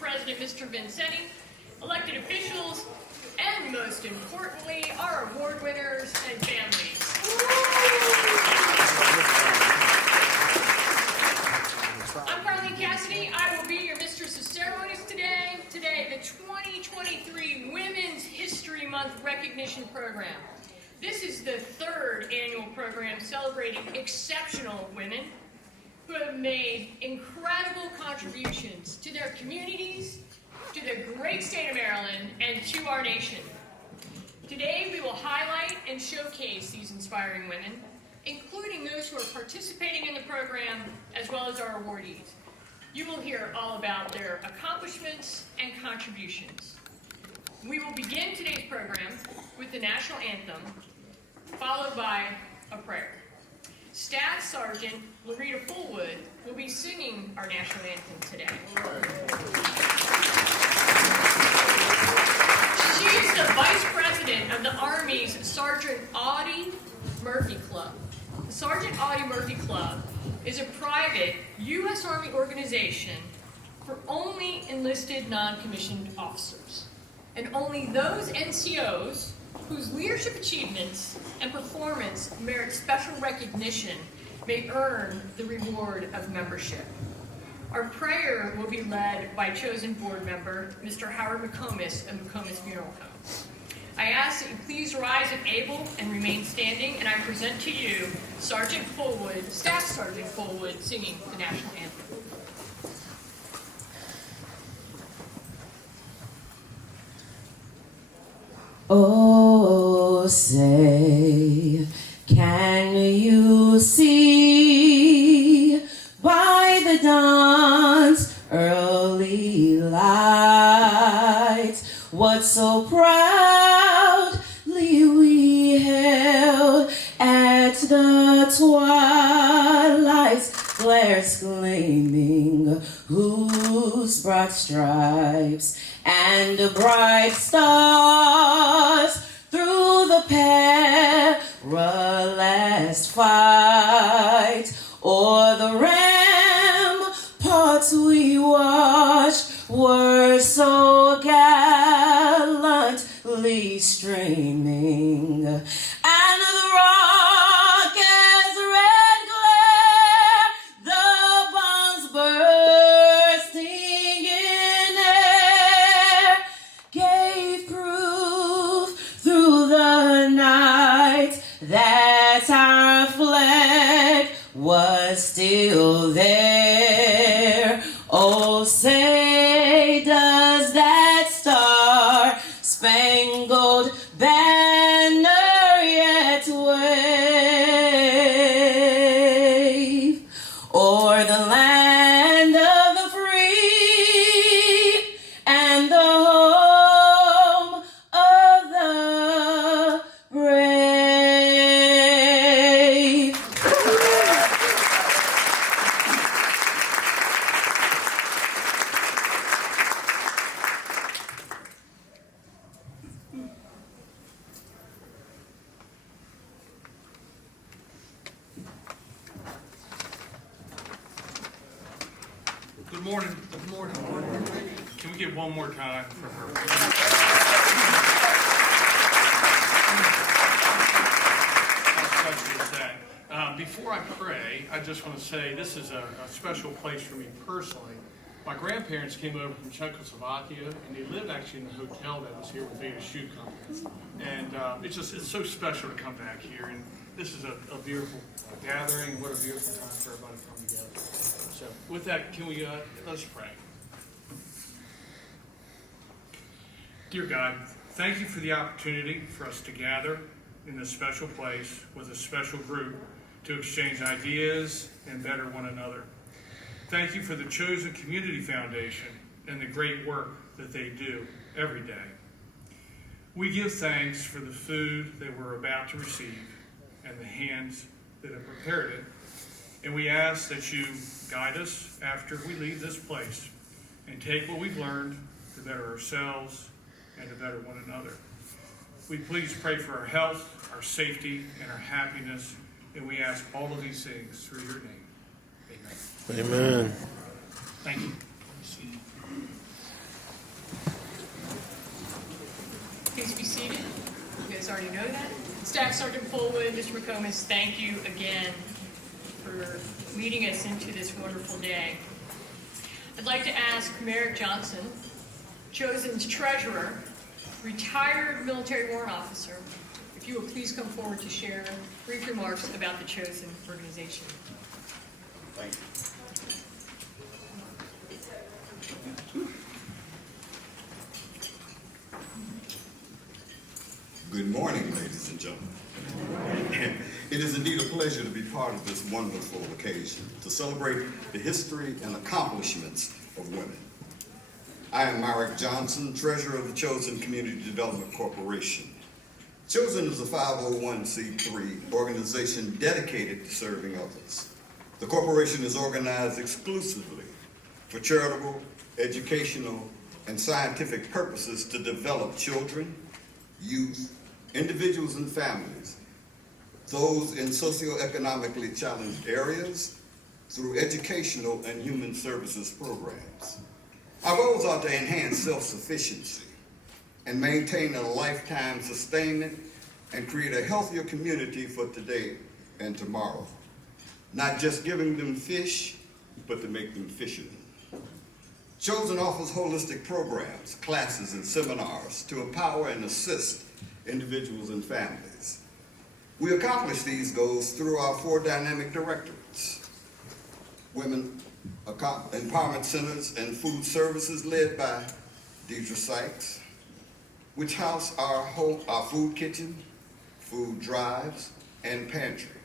President, Mr. Vincenti, elected officials, and most importantly, our award winners and families. I'm Carlene Cassidy. I will be your Mistress of Ceremonies today. Today, the 2023 Women's History Month Recognition Program. This is the third annual program celebrating exceptional women who have made incredible contributions to their communities, to the great state of Maryland, and to our nation. Today, we will highlight and showcase these inspiring women, including those who are participating in the program, as well as our awardees. You will hear all about their accomplishments and contributions. We will begin today's program with the national anthem, followed by a prayer. Staff Sergeant Larita Fullwood will be singing our national anthem today. She is the Vice President of the Army's Sergeant Audie Murphy Club. The Sergeant Audie Murphy Club is a private U.S. Army organization for only enlisted non-commissioned officers, and only those NCOs whose leadership achievements and performance merit special recognition may earn the reward of membership. Our prayer will be led by chosen board member, Mr. Howard McComas of McComas Funeral Home. I ask that you please rise if able and remain standing, and I present to you Sergeant Fullwood, Staff Sergeant Fullwood, singing the national anthem. Oh, say, can you see by the dawn's early light what so proudly we held at the twilight's glares gleaming, whose broad stripes and the bright stars through the perilous fight o'er the ramparts we watched were so gallantly streaming, and the rocket's red glare, the bombs bursting in air, gave proof through the night that our flag was still there. Oh, say, does that star-spangled banner yet wave o'er the land of the free and the home of the brave? Good morning. Good morning. Can we get one more time for her? Before I pray, I just want to say this is a special place for me personally. My grandparents came over from Czechoslovakia, and they lived actually in the hotel that was here with Beta Shoe Company. And it's so special to come back here. And this is a beautiful gathering. What a beautiful time for everybody to come together. So with that, can we let's pray. Dear God, thank you for the opportunity for us to gather in this special place with a special group to exchange ideas and better one another. Thank you for the Chosen Community Foundation and the great work that they do every day. We give thanks for the food that we're about to receive and the hands that have prepared it. And we ask that you guide us after we leave this place and take what we've learned to better ourselves and to better one another. We please pray for our health, our safety, and our happiness, and we ask all of these things through your name. Amen. Amen. Thank you. Please be seated. You guys already know that. Staff Sergeant Fullwood, Mr. McComas, thank you again for leading us into this wonderful day. I'd like to ask Merrick Johnson, Chosen's treasurer, retired military warrant officer, if you will please come forward to share brief remarks about the Chosen organization. Thank you. Good morning, ladies and gentlemen. It is indeed a pleasure to be part of this wonderful occasion to celebrate the history and accomplishments of women. I am Merrick Johnson, treasurer of the Chosen Community Development Corporation. Chosen is a 501c3 organization dedicated to serving others. The corporation is organized exclusively for charitable, educational, and scientific purposes to develop children, youth, individuals and families, those in socioeconomically challenged areas, through educational and human services programs. Our goals are to enhance self-sufficiency and maintain a lifetime sustainment and create a healthier community for today and tomorrow. Not just giving them fish, but to make them fishermen. Chosen offers holistic programs, classes, and seminars to empower and assist individuals and families. We accomplish these goals through our 4 dynamic directorates: Women Empowerment Centers and Food Services, led by Deidre Sykes, which house our food kitchen, food drives, and pantry.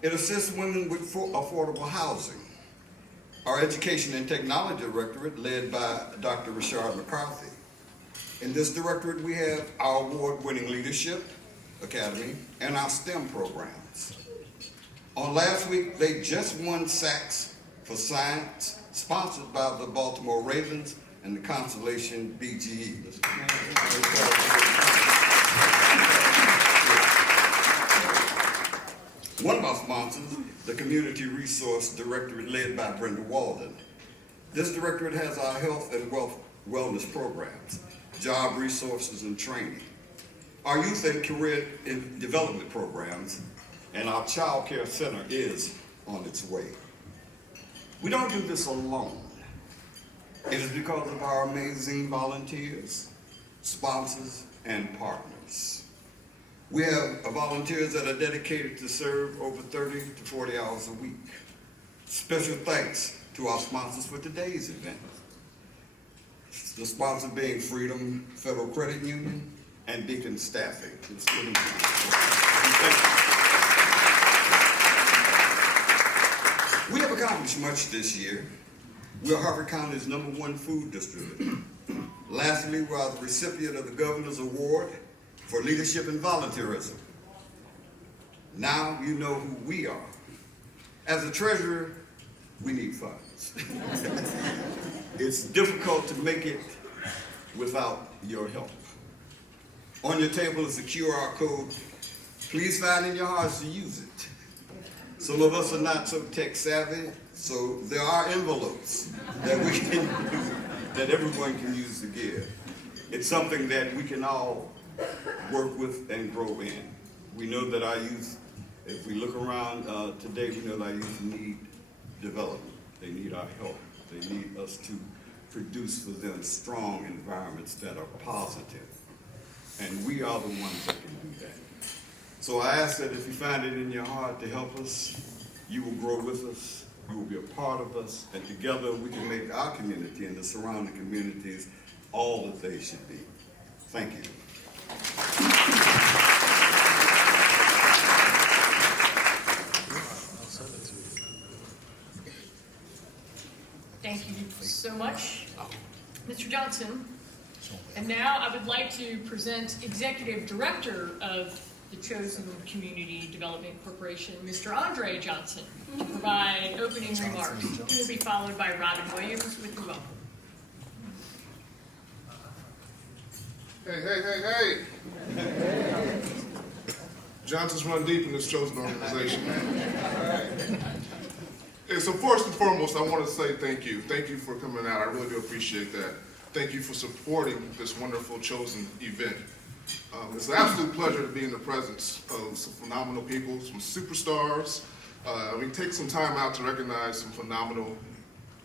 It assists women with affordable housing. Our Education and Technology Directorate, led by Dr. Richard McCarthy. In this directorate, we have our award-winning Leadership Academy and our STEM programs. On last week, they just won SACs for Science, sponsored by the Baltimore Ravens and the Constellation BGE. One of our sponsors, the Community Resource Directorate, led by Brenda Walden. This directorate has our health and wellness programs, job resources and training, our youth and career development programs, and our child care center is on its way. We don't do this alone. It is because of our amazing volunteers, sponsors, and partners. We have volunteers that are dedicated to serve over 30 to 40 hours a week. Special thanks to our sponsors for today's event. The sponsor being Freedom Federal Credit Union and Beacon Staffing. We have accomplished much this year. We are Harford County's #1 food distributor. Lastly, we are the recipient of the Governor's Award for Leadership and Volunteerism. Now you know who we are. As a treasurer, we need funds. It's difficult to make it without your help. On your table is a QR code. Please find in your hearts to use it. Some of us are not so tech savvy, so there are envelopes that we can that everyone can use to give. It's something that we can all work with and grow in. We know that our youth, if we look around today, we know that our youth need development. They need our help. They need us to produce for them strong environments that are positive. And we are the ones that can do that. So I ask that if you find it in your heart to help us, you will grow with us, you will be a part of us, and together we can make our community and the surrounding communities all that they should be. Thank you. Thank you so much, Mr. Johnson. And now I would like to present Executive Director of the Chosen Community Development Corporation, Mr. Andre Johnson, to provide opening remarks. He will be followed by Robin Williams with the welcome. Hey. Johnson's run deep in this Chosen organization. And so first and foremost, I want to say thank you. Thank you for coming out. I really do appreciate that. thank you for supporting this wonderful chosen event. It's an absolute pleasure to be in the presence of some phenomenal people, some superstars. We take some time out to recognize some phenomenal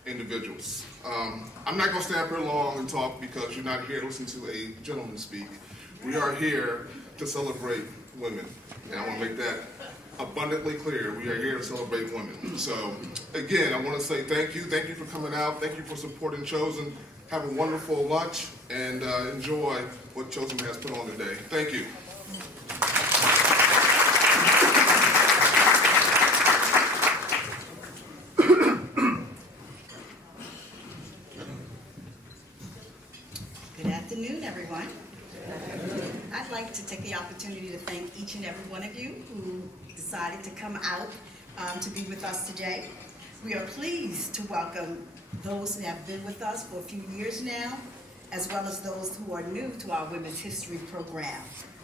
individuals. I'm not going to stand up here long and talk because you're not here to listen to a gentleman speak. We are here to celebrate women, and I want to make that abundantly clear. We are here to celebrate women. So again, I want to say thank you. Thank you for coming out. Thank you for supporting Chosen. Have a wonderful lunch and enjoy what Chosen has put on today. Thank you. Good afternoon, everyone. I'd like to take the opportunity to thank each and every one of you who decided to come out to be with us today. We are pleased to welcome those who have been with us for a few years now, as well as those who are new to our Women's History program,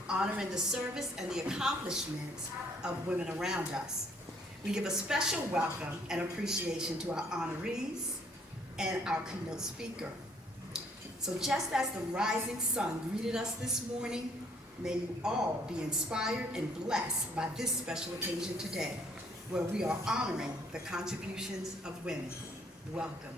honoring the service and the accomplishments of women around us. We give a special welcome and appreciation to our honorees and our keynote speaker. So just as the rising sun greeted us this morning, may you all be inspired and blessed by this special occasion today, where we are honoring the contributions of women. Welcome.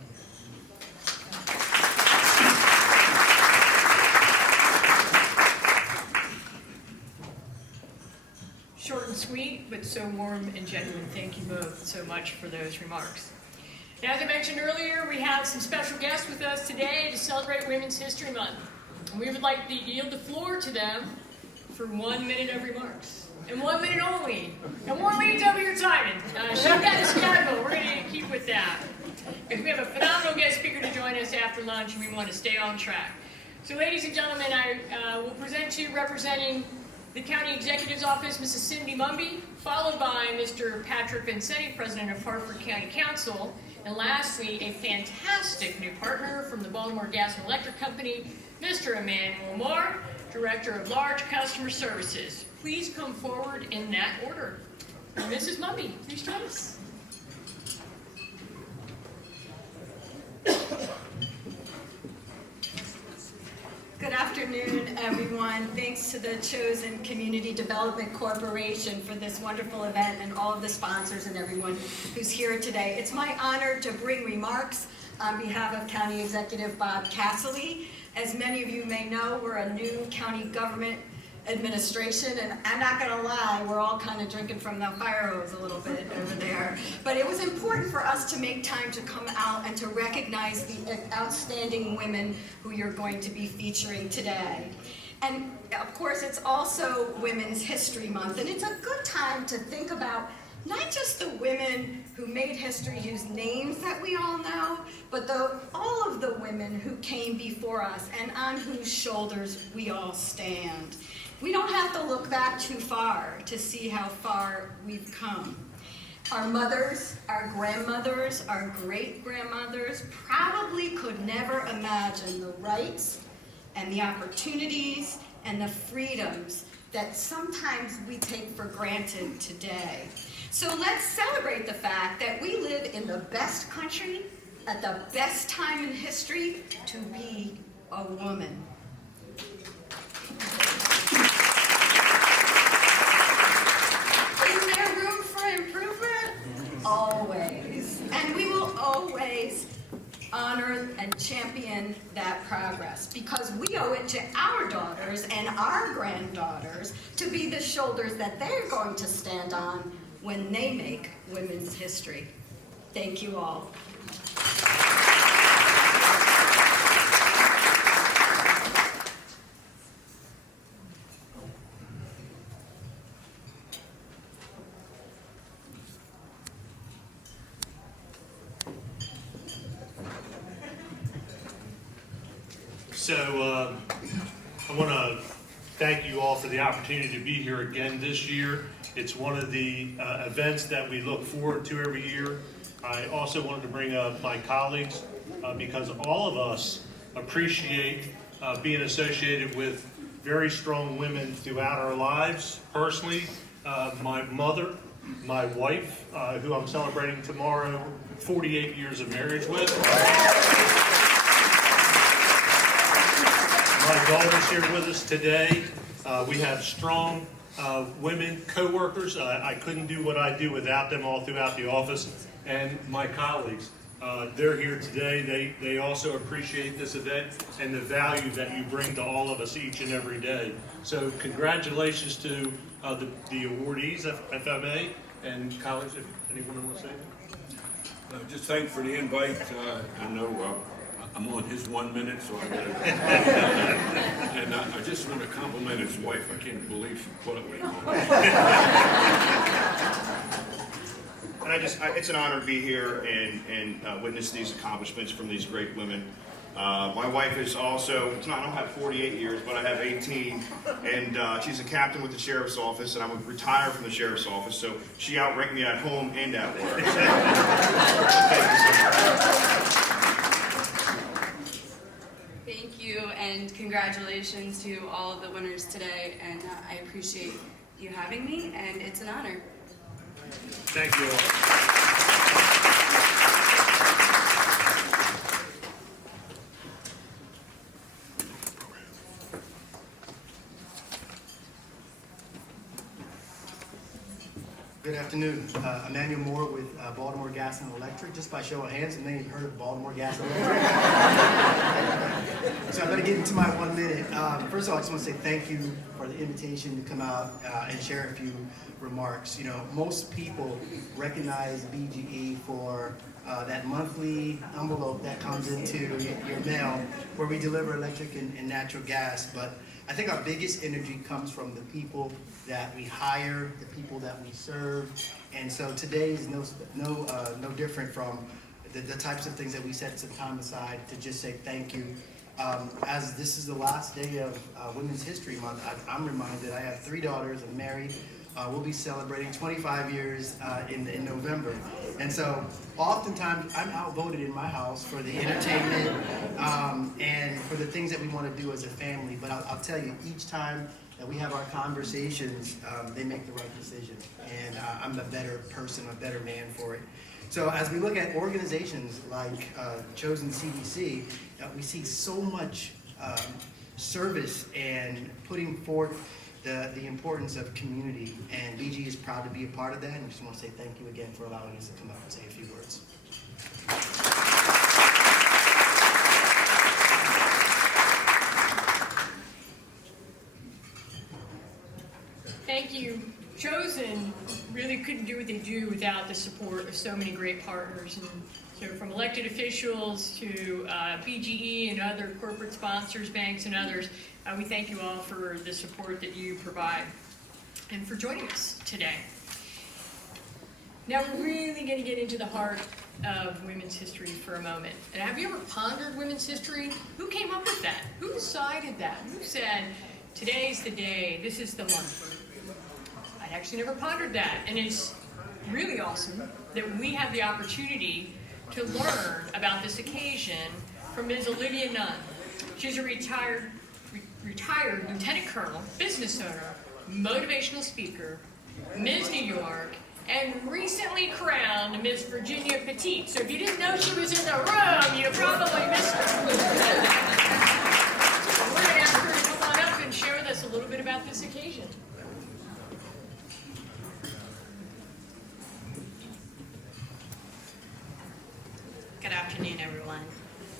Short and sweet, but so warm and genuine. Thank you both so much for those remarks. Now, as I mentioned earlier, we have some special guests with us today to celebrate Women's History Month. And we would like to yield the floor to them for 1 minute of remarks. And 1 minute only. And Warleen, tell me your timing. She's got a schedule. We're going to keep with that. Because we have a phenomenal guest speaker to join us after lunch, and we want to stay on track. So, ladies and gentlemen, I will present to you representing the County Executive's Office, Mrs. Cindy Mumby, followed by Mr. Patrick Vincetti, President of Hartford County Council, and lastly, a fantastic new partner from the Baltimore Gas and Electric Company, Mr. Emmanuel Moore, Director of Large Customer Services. Please come forward in that order. Mrs. Mumby, please join us. Good afternoon, everyone. Thanks to the Chosen Community Development Corporation for this wonderful event and all of the sponsors and everyone who's here today. It's my honor to bring remarks on behalf of County Executive Bob Casserly. As many of you may know, we're a new county government administration, and I'm not going to lie, we're all kind of drinking from the fire hose a little bit over there. But it was important for us to make time to come out and to recognize the outstanding women who you're going to be featuring today. And of course, it's also Women's History Month, and it's a good time to think about not just the women who made history, whose names that we all know, but all of the women who came before us and on whose shoulders we all stand. We don't have to look back too far to see how far we've come. Our mothers, our grandmothers, our great-grandmothers probably could never imagine the rights and the opportunities and the freedoms that sometimes we take for granted today. So let's celebrate the fact that we live in the best country at the best time in history to be a woman. Is there room for improvement? Always. And we will always honor and champion that progress because we owe it to our daughters and our granddaughters to be the shoulders that they're going to stand on when they make women's history. Thank you all. So I want to thank you all for the opportunity to be here again this year. It's one of the events that we look forward to every year. I also wanted to bring up my colleagues because all of us appreciate being associated with very strong women throughout our lives. Personally, my mother, my wife, who I'm celebrating tomorrow, 48 years of marriage with. My daughter's here with us today. We have strong women co-workers. I couldn't do what I do without them all throughout the office. And my colleagues, they're here today. They also appreciate this event and the value that you bring to all of us each and every day. So congratulations to the awardees, if I may, and colleagues, if anyone wants to say anything. Just thanks for the invite. I know I'm on his 1 minute, so I gotta. And I just want to compliment his wife. I can't believe she put up with him. And it's an honor to be here and witness these accomplishments from these great women. My wife is also, I don't have 48 years, but I have 18, and she's a captain with the sheriff's office, and I'm retired from the sheriff's office, so she outranked me at home and at work. So, thank you so much. Thank you, and congratulations to all of the winners today, and I appreciate you having me, and it's an honor. Thank you all. Good afternoon. Emmanuel Moore with Baltimore Gas and Electric. Just by show of hands, have many heard of Baltimore Gas and Electric? So I'm going to get into my 1 minute. First of all, I just want to say thank you for the invitation to come out and share a few remarks. You know, most people recognize BGE for that monthly envelope that comes into your mail where we deliver electric and natural gas. But I think our biggest energy comes from the people that we hire, the people that we serve, and so today is no different from the types of things that we set some time aside to just say thank you. As this is the last day of Women's History Month, I'm reminded I have 3 daughters. I'm married. We'll be celebrating 25 years in November. And so oftentimes I'm outvoted in my house for the entertainment and for the things that we want to do as a family. But I'll tell you, each time that we have our conversations, they make the right decision. And I'm a better person, a better man for it. So as we look at organizations like Chosen CDC, we see so much service and putting forth the importance of community, and BG is proud to be a part of that, and we just want to say thank you again for allowing us to come up and say a few words. Thank you. Chosen really couldn't do what they do without the support of so many great partners. And so from elected officials to BGE and other corporate sponsors, banks and others, we thank you all for the support that you provide and for joining us today. Now we're really going to get into the heart of women's history for a moment. And have you ever pondered women's history? Who came up with that? Who decided that? Who said, today's the day, this is the month? I'd actually never pondered that. And it's really awesome that we have the opportunity to learn about this occasion from Ms. Olivia Nunn. She's a retired lieutenant colonel, business owner, motivational speaker, Ms. New York, and recently crowned Miss Virginia Petite. So if you didn't know she was in the room, you probably missed her. We're going to ask her to come on up and share with us a little bit about this occasion. Good afternoon, everyone.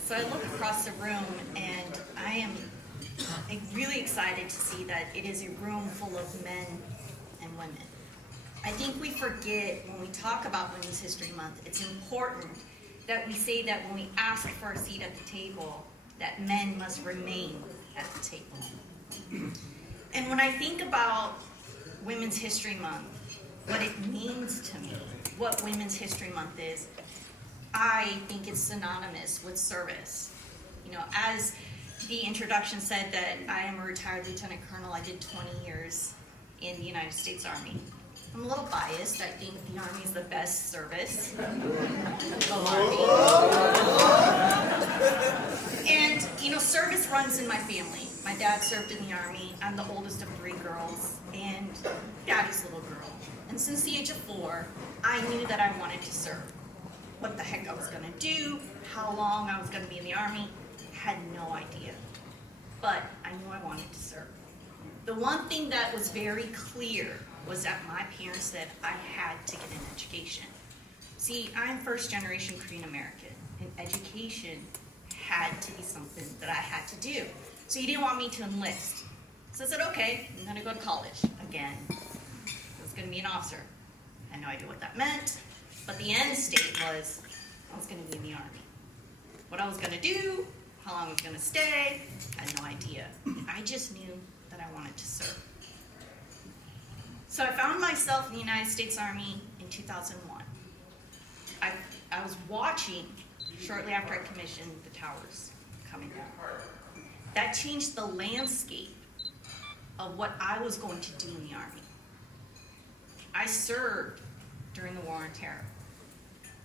So I look across the room and I am really excited to see that it is a room full of men and women. I think we forget when we talk about Women's History Month, it's important that we say that when we ask for a seat at the table, that men must remain at the table. And when I think about Women's History Month, what it means to me, what Women's History Month is, I think it's synonymous with service. You know, as the introduction said that I am a retired lieutenant colonel, I did 20 years in the United States Army. I'm a little biased. I think the Army is the best service. And, you know, service runs in my family. My dad served in the Army. I'm the oldest of 3 girls, and Daddy's little girl. And since the age of 4, I knew that I wanted to serve. What the heck I was going to do, how long I was going to be in the Army, had no idea. but I knew I wanted to serve. The one thing that was very clear was that my parents said I had to get an education. See, I'm first generation Korean American, and education had to be something that I had to do. So you didn't want me to enlist. So I said, okay, I'm gonna go to college again. I was gonna be an officer. I had no idea what that meant, but the end state was I was gonna be in the Army. What I was gonna do, how long I was gonna stay, I had no idea. I just knew that I wanted to serve. So I found myself in the United States Army in 2001. I was watching, shortly after I commissioned, the towers coming down. That changed the landscape of what I was going to do in the Army. I served during the War on Terror,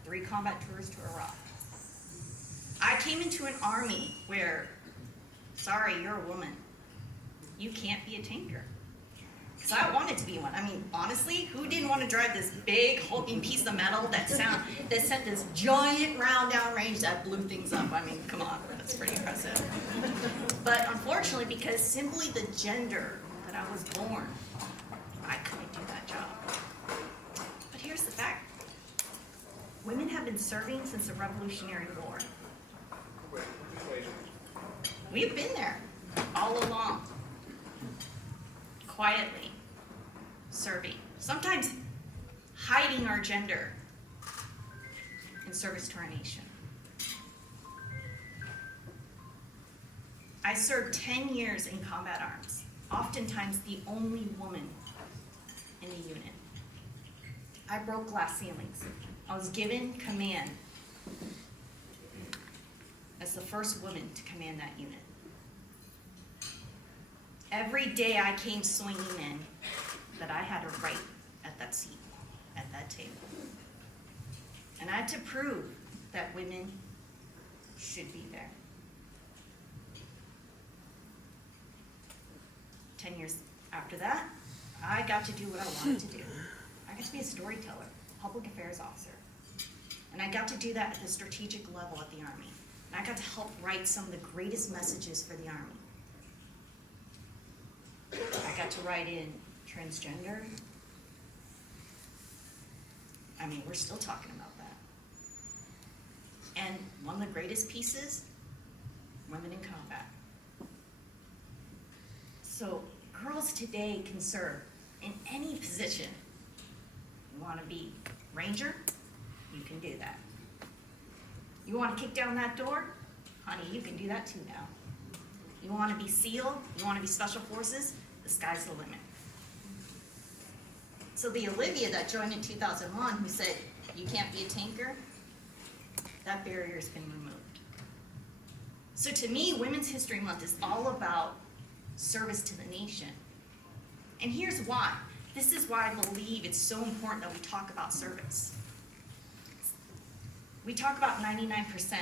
3 combat tours to Iraq. I came into an army where, sorry, you're a woman. You can't be a tanker. So I wanted to be one. I mean, honestly, who didn't want to drive this big hulking piece of metal that sent this giant round down range that blew things up? I mean, come on, that's pretty impressive. But unfortunately, because simply the gender that I was born, I couldn't do that job. But here's the fact. Women have been serving since the Revolutionary War. We've been there all along, quietly serving, sometimes hiding our gender in service to our nation. I served 10 years in combat arms, oftentimes the only woman in the unit. I broke glass ceilings. I was given command as the first woman to command that unit. Every day I came swinging in that I had a right at that seat, at that table. And I had to prove that women should be there. 10 years after that, I got to do what I wanted to do. I got to be a storyteller, public affairs officer. And I got to do that at the strategic level at the Army. And I got to help write some of the greatest messages for the Army. I got to write in transgender. I mean, we're still talking about that. And one of the greatest pieces, women in combat. So girls today can serve in any position. You want to be Ranger? You can do that. You want to kick down that door? Honey, you can do that too now. You want to be SEAL? You want to be Special Forces? The sky's the limit. So the Olivia that joined in 2001 who said, you can't be a tanker, that barrier's been removed. So to me, Women's History Month is all about service to the nation. And here's why. This is why I believe it's so important that we talk about service. We talk about 99%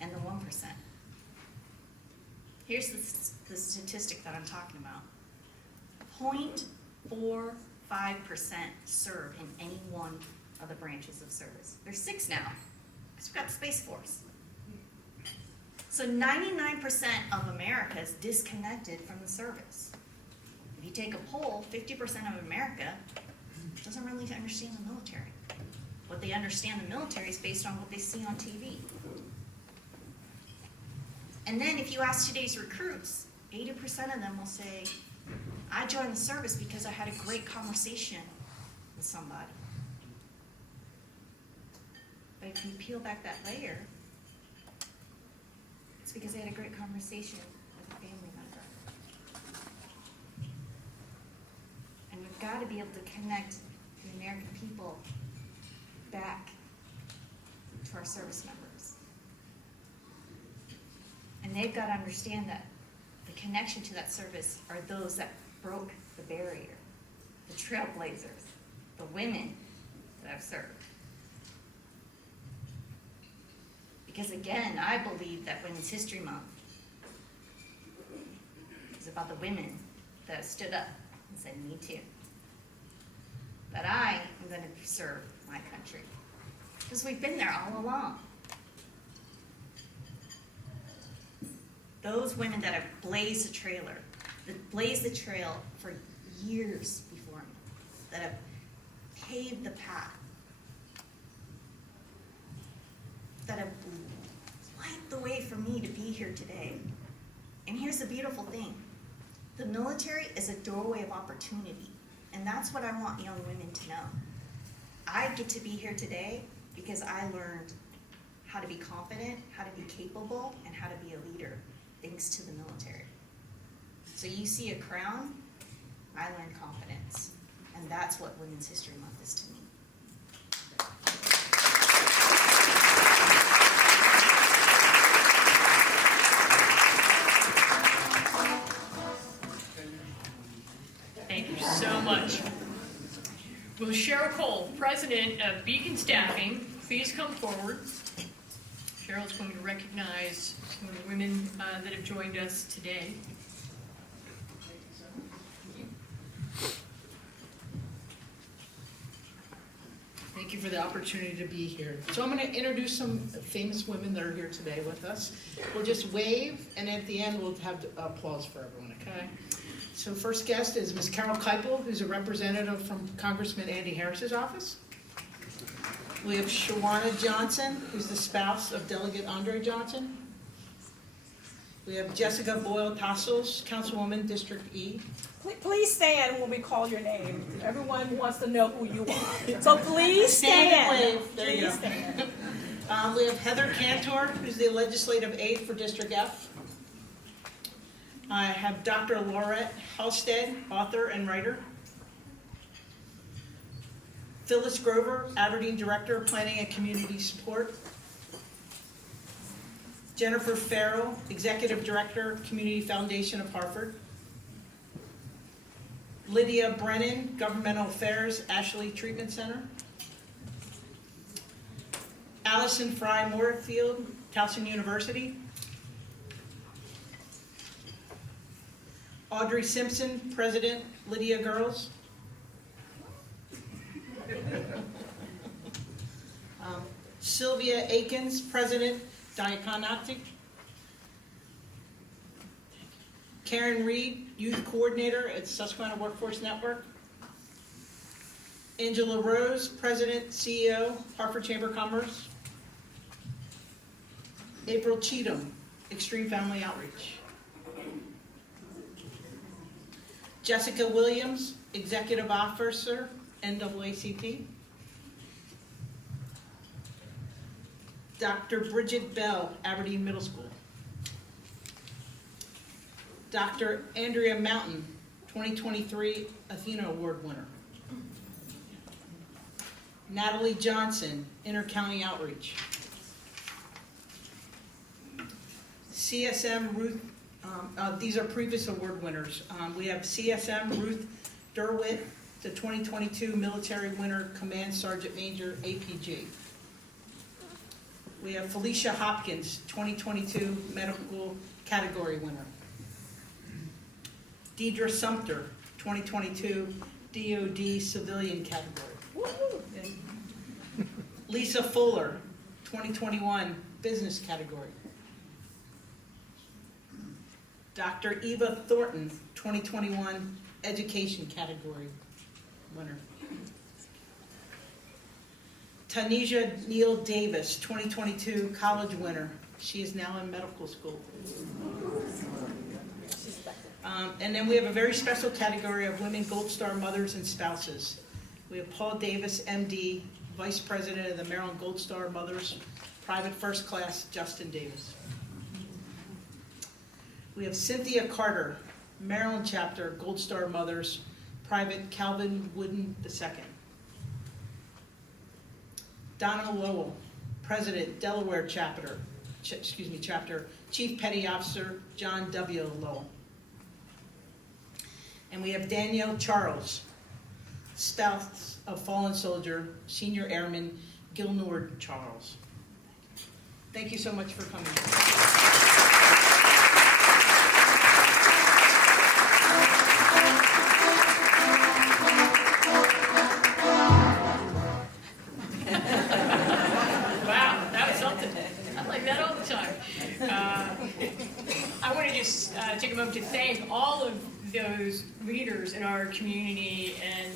and the 1%. Here's the statistic that I'm talking about. 0.45% serve in any one of the branches of service. There's 6 now, because we've got the Space Force. So 99% of America is disconnected from the service. If you take a poll, 50% of America doesn't really understand the military. What they understand the military is based on what they see on TV. And then if you ask today's recruits, 80% of them will say, I joined the service because I had a great conversation with somebody. But if you peel back that layer, it's because they had a great conversation with a family member. And we've got to be able to connect the American people back to our service members. And they've got to understand that the connection to that service are those that broke the barrier, the trailblazers, the women that have served. Because again, I believe that Women's History Month is about the women that have stood up and said, me too. That I am going to serve my country. Because we've been there all along. those women that have blazed the trail for years before me, that have paved the path, that have lighted the way for me to be here today. And here's the beautiful thing. The military is a doorway of opportunity, and that's what I want young women to know. I get to be here today because I learned how to be confident, how to be capable, and how to be a leader, thanks to the military. So you see a crown, I learned confidence, and that's what Women's History Month is to me. Thank you so much. Will Cheryl Cole, President of Beacon Staffing, please come forward? Cheryl's going to recognize some of the women that have joined us today. Thank you for the opportunity to be here. So I'm going to introduce some famous women that are here today with us. We'll just wave, and at the end we'll have applause for everyone, okay? So first guest is Ms. Carol Keipel, who's a representative from Congressman Andy Harris's office. We have Shawana Johnson, who's the spouse of Delegate Andre Johnson. We have Jessica Boyle Tassels, Councilwoman, District E. Please stand when we call your name. Everyone wants to know who you are. So please stand. And wave. There you go. Please stand. We have Heather Cantor, who's the legislative aide for District F. I have Dr. Laurette Halstead, author and writer. Phyllis Grover, Aberdeen Director of Planning and Community Support. Jennifer Farrell, Executive Director, Community Foundation of Hartford. Lydia Brennan, Governmental Affairs, Ashley Treatment Center. Allison Fry Moorfield, Towson University. Audrey Simpson, President, Lydia Girls. Sylvia Akins, President, Diaconati. Karen Reed, Youth Coordinator at Susquehanna Workforce Network. Angela Rose, President, CEO, Hartford Chamber of Commerce. April Cheatham, Extreme Family Outreach. Jessica Williams, Executive Officer, NAACP. Dr. Bridget Bell, Aberdeen Middle School. Dr. Andrea Mountain, 2023 Athena Award winner. Natalie Johnson, Inter-County Outreach. CSM Ruth, these are previous award winners. We have CSM Ruth Derwitt, the 2022 military winner, Command Sergeant Major, APG. We have Felicia Hopkins, 2022 medical category winner. Deidre Sumter, 2022 DOD civilian category. Lisa Fuller, 2021 business category. Dr. Eva Thornton, 2021 education category winner. Tanisha Neal Davis, 2022 college winner. She is now in medical school. And then we have a very special category of women Gold Star mothers and spouses. We have Paul Davis, MD, Vice President of the Maryland Gold Star Mothers, Private First Class, Justin Davis. We have Cynthia Carter, Maryland Chapter, Gold Star Mothers, Private Calvin Wooden II. Donna Lowell, President, Delaware Chapter, Chapter, Chief Petty Officer, John W. Lowell. And we have Danielle Charles, spouse of fallen soldier, Senior Airman Gilnord Charles. Thank you so much for coming. Wow, that was something. I like that all the time. I want to thank all of those leaders in our community and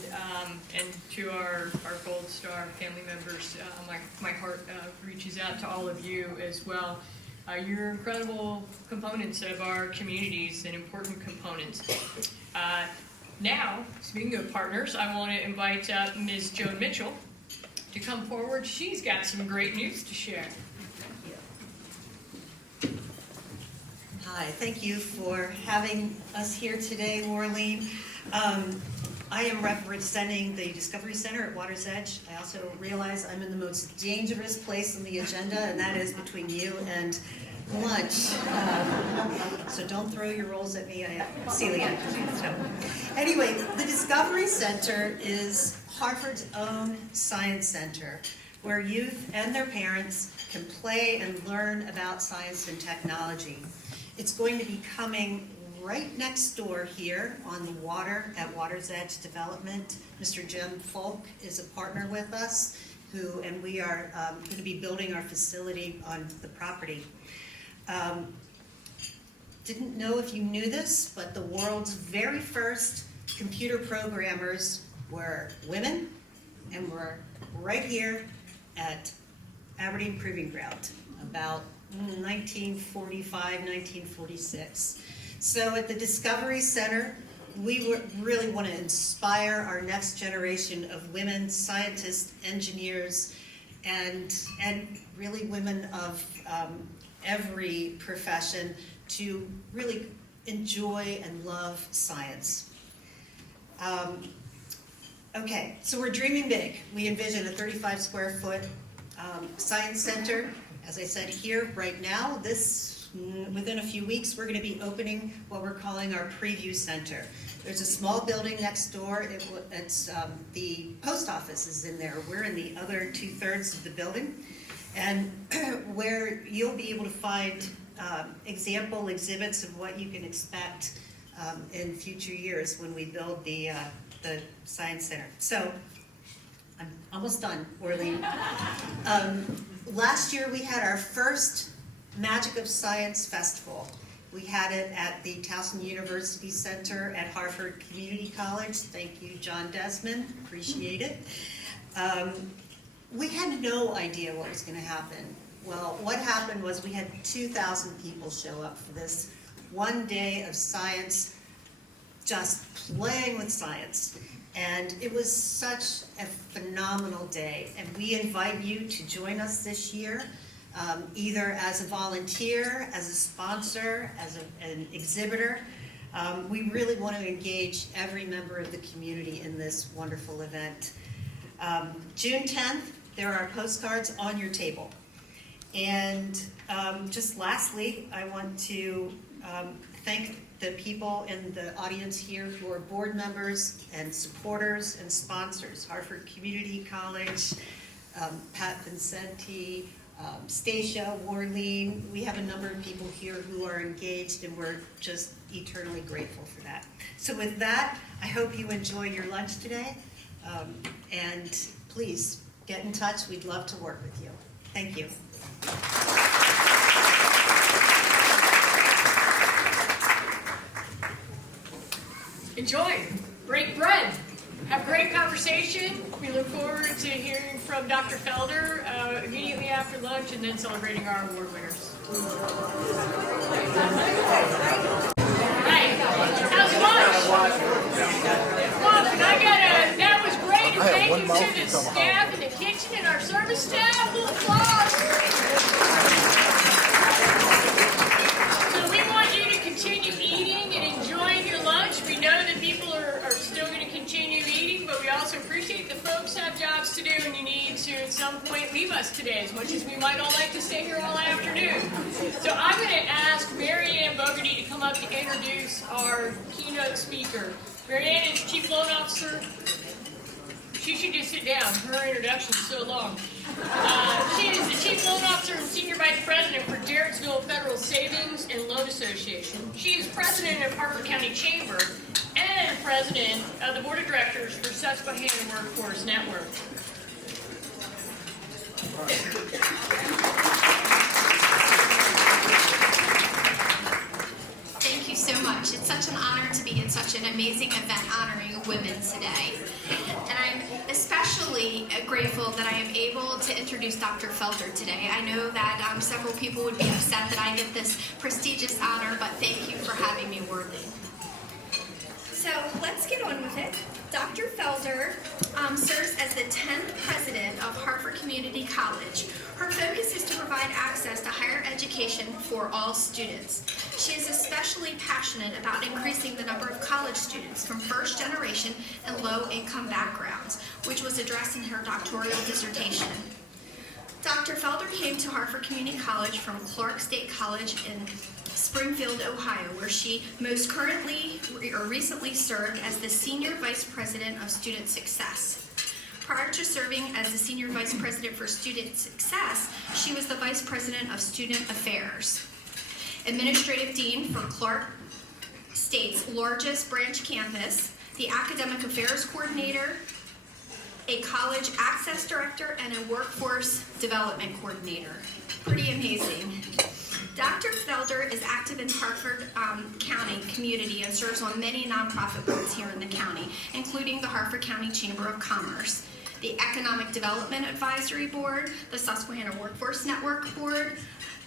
to our Gold Star family members. My heart reaches out to all of you as well. You're incredible components of our communities and important components. Now, speaking of partners, I want to invite Ms. Joan Mitchell to come forward. She's got some great news to share. Hi, thank you for having us here today, Maureen. I am representing the Discovery Center at Water's Edge. I also realize I'm in the most dangerous place on the agenda, and that is between you and lunch. So don't throw your rolls at me. I have celiac disease. So anyway, the Discovery Center is Harvard's own science center where youth and their parents can play and learn about science and technology. It's going to be coming right next door here on the water at Water's Edge Development. Mr. Jim Folk is a partner with us, and we are going to be building our facility on the property. Didn't know if you knew this, but the world's very first computer programmers were women, and were right here at Aberdeen Proving Ground about 1945, 1946. So at the Discovery Center, we really want to inspire our next generation of women scientists, engineers, and really women of every profession to really enjoy and love science. Okay, so we're dreaming big. We envision a 35 square foot science center. As I said, here right now, within a few weeks, we're going to be opening what we're calling our preview center. There's a small building next door. It's the post office is in there. We're in the other 2/3 of the building, and where you'll be able to find example exhibits of what you can expect in future years when we build the Science Center. So I'm almost done, Orleen. Last year we had our first Magic of Science Festival. We had it at the Towson University Center at Harvard Community College. Thank you, John Desmond. Appreciate it. We had no idea what was going to happen. Well, what happened was we had 2,000 people show up for this one day of science, just playing with science. And it was such a phenomenal day. And we invite you to join us this year, either as a volunteer, as a sponsor, as an exhibitor. We really want to engage every member of the community in this wonderful event. June 10th, there are postcards on your table. And just lastly, I want to thank the people in the audience here who are board members and supporters and sponsors. Harvard Community College, Pat Vincenti, Stacia, Warleen. We have a number of people here who are engaged, and we're just eternally grateful for that. So with that, I hope you enjoy your lunch today, and please get in touch. We'd love to work with you. Thank you. Enjoy, break bread, have great conversation. We look forward to hearing from Dr. Felder immediately after lunch, and then celebrating our award winners. Right, how's lunch? Well, that was great, and thank you to the staff in the kitchen and our service staff. A little applause. So we want you to continue eating and enjoying your lunch. We know that people are still going to continue eating, but we also appreciate the folks have jobs to do, and you need to at some point leave us today, as much as we might all like to stay here all afternoon. So I'm going to ask Mary Ann Bogarty to come up to introduce our keynote speaker. Mary Ann is Chief Loan Officer. She should just sit down. Her introduction is so long. She is the Chief Loan Officer and Senior Vice President for Jarrettsville Federal Savings and Loan Association. She is President of Harford County Chamber and President of the Board of Directors for Susquehanna Workforce Network. Thank you so much. amazing event honoring women today. And I'm especially grateful that I am able to introduce Dr. Felder today. I know that several people would be upset that I get this prestigious honor, but thank you for having me worthy. So let's get on with it. Dr. Felder serves as the 10th president of Hartford Community College. Her focus is to provide access to higher education for all students. She is especially passionate about increasing the number of college students from first generation and low-income backgrounds, which was addressed in her doctoral dissertation. Dr. Felder came to Hartford Community College from Clark State College in Springfield, Ohio, where she most recently served as the Senior Vice President of Student Success. Prior to serving as the Senior Vice President for Student Success, she was the Vice President of Student Affairs, Administrative Dean for Clark State's largest branch campus, the Academic Affairs Coordinator, a College Access Director, and a Workforce Development Coordinator. Pretty amazing. Dr. Felder is active in Hartford County community and serves on many nonprofit boards here in the county, including the Hartford County Chamber of Commerce, the Economic Development Advisory Board, the Susquehanna Workforce Network Board,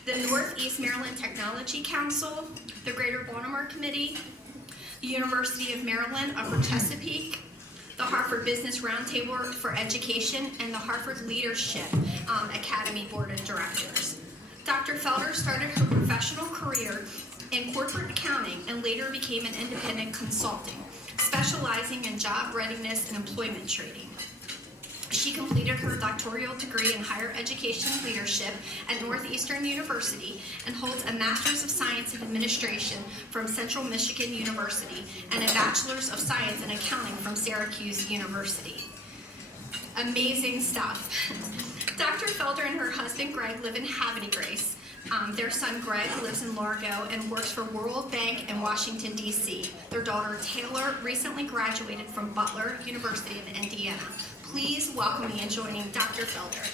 the Northeast Maryland Technology Council, the Greater Baltimore Committee, the University of Maryland Upper Chesapeake, the Hartford Business Roundtable for Education, and the Hartford Leadership Academy Board of Directors. Dr. Felder started her professional career in corporate accounting and later became an independent consulting, specializing in job readiness and employment training. She completed her doctoral degree in higher education leadership at Northeastern University and holds a Master's of Science in Administration from Central Michigan University and a Bachelor's of Science in Accounting from Syracuse University. Amazing stuff. Dr. Felder and her husband Greg live in Havre de Grace. Their son Greg lives in Largo and works for World Bank in Washington, D.C. Their daughter Taylor recently graduated from Butler University in Indiana. Please welcome me in joining Dr. Felder.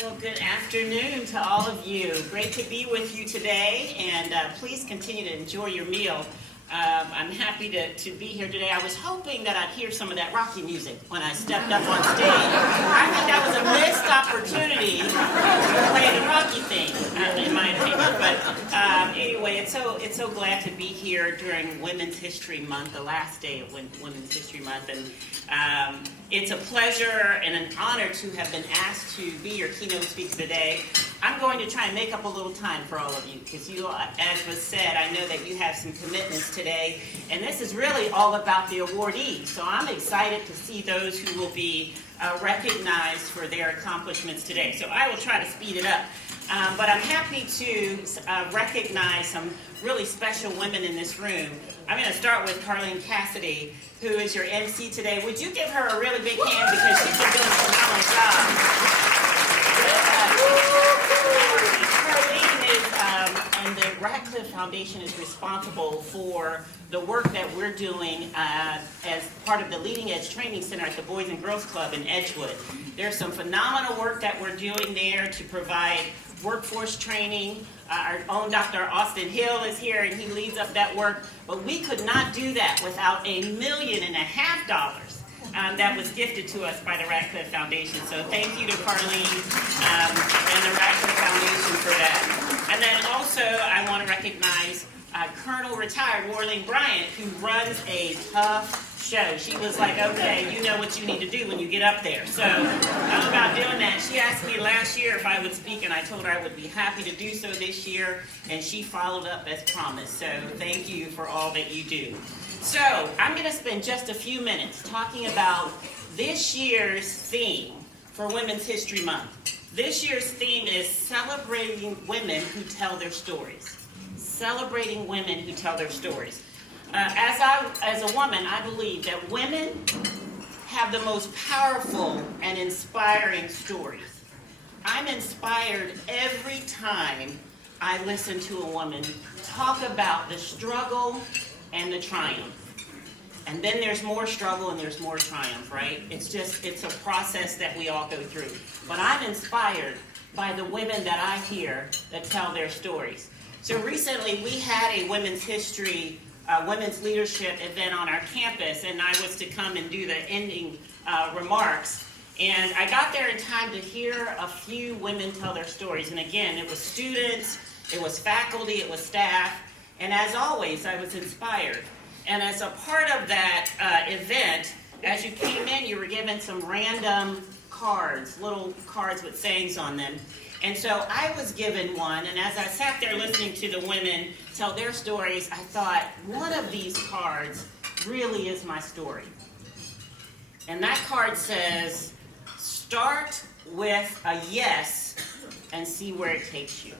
Well, good afternoon to all of you. Great to be with you today, and please continue to enjoy your meal. I'm happy to be here today. I was hoping that I'd hear some of that Rocky music when I stepped up on stage. I think that was a missed opportunity to play the Rocky theme, in my opinion. But anyway, it's so glad to be here during Women's History Month, the last day of Women's History Month, and it's a pleasure and an honor to have been asked to be your keynote speaker today. I'm going to try and make up a little time for all of you because you, as was said, I know that you have some commitments today, and this is really all about the awardees. So I'm excited to see those who will be recognized for their accomplishments today. So I will try to speed it up. But I'm happy to recognize some really special women in this room. I'm going to start with Carlene Cassidy, who is your MC today. Would you give her a really big hand because she's been doing a phenomenal job. Carlene is, and the Radcliffe Foundation is responsible for the work that we're doing as part of the Leading Edge Training Center at the Boys and Girls Club in Edgewood. There's some phenomenal work that we're doing there to provide workforce training. Our own Dr. Austin Hill is here and he leads up that work, but we could not do that without $1.5 million that was gifted to us by the Radcliffe Foundation. So thank you to Carlene and the Radcliffe Foundation for that. And then also I want to recognize Colonel retired Warlene Bryant, who runs a tough show. She was like, okay, you know what you need to do when you get up there. So I'm about doing that. She asked me last year if I would speak, and I told her I would be happy to do so this year, and she followed up as promised. So thank you for all that you do. So I'm going to spend just a few minutes talking about this year's theme for Women's History Month. This year's theme is celebrating women who tell their stories. Celebrating women who tell their stories. As a woman, I believe that women have the most powerful and inspiring stories. I'm inspired every time I listen to a woman talk about the struggle and the triumph. And then there's more struggle and there's more triumph, right? It's a process that we all go through. But I'm inspired by the women that I hear that tell their stories. So recently we had a women's history, women's leadership event on our campus, and I was to come and do the ending remarks. And I got there in time to hear a few women tell their stories. And again, it was students, it was faculty, it was staff, and as always, I was inspired. And as a part of that event, as you came in, you were given some random cards, little cards with sayings on them. And so I was given one, and as I sat there listening to the women tell their stories, I thought, one of these cards really is my story. And that card says, start with a yes and see where it takes you.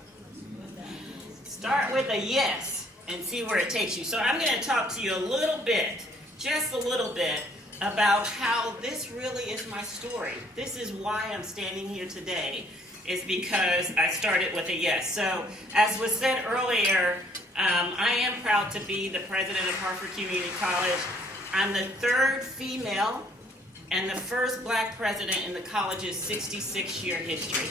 Start with a yes and see where it takes you. So I'm going to talk to you a little bit, just a little bit, about how this really is my story. This is why I'm standing here today, is because I started with a yes. So as was said earlier, I am proud to be the president of Hartford Community College. I'm the third female and the first black president in the college's 66-year history.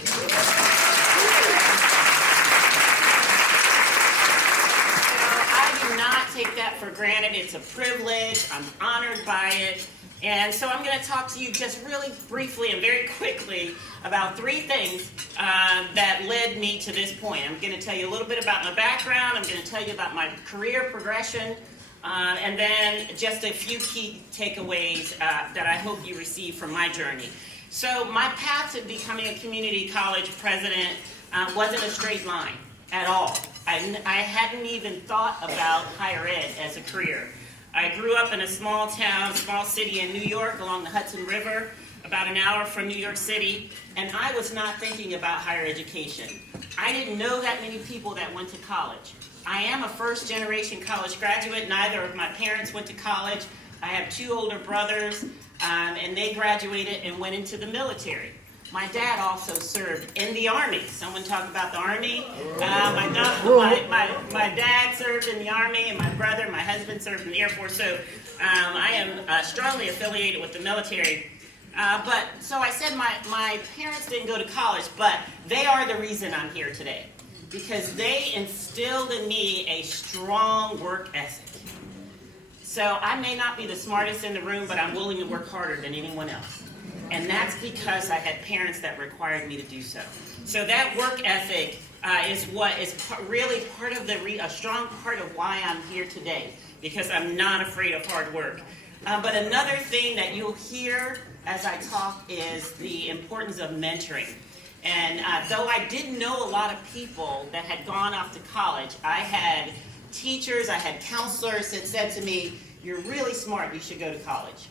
Not take that for granted. It's a privilege. I'm honored by it. And so I'm going to talk to you just really briefly and very quickly about three things that led me to this point. I'm going to tell you a little bit about my background. I'm going to tell you about my career progression. And then just a few key takeaways that I hope you receive from my journey. So my path to becoming a community college president wasn't a straight line at all. I hadn't even thought about higher ed as a career. I grew up in a small town, small city in New York along the Hudson River, about an hour from New York City, and I was not thinking about higher education. I didn't know that many people that went to college. I am a first-generation college graduate. Neither of my parents went to college. I have two older brothers, and they graduated and went into the military. My dad also served in the Army. Someone talk about the Army. My dad served in the Army, and my brother, my husband, served in the Air Force. So I am strongly affiliated with the military. So I said my parents didn't go to college, but they are the reason I'm here today, because they instilled in me a strong work ethic. So I may not be the smartest in the room, but I'm willing to work harder than anyone else. And that's because I had parents that required me to do so. So that work ethic is what is really part of a strong part of why I'm here today, because I'm not afraid of hard work. But another thing that you'll hear as I talk is the importance of mentoring. And though I didn't know a lot of people that had gone off to college, I had teachers, I had counselors that said to me, "You're really smart, you should go to college."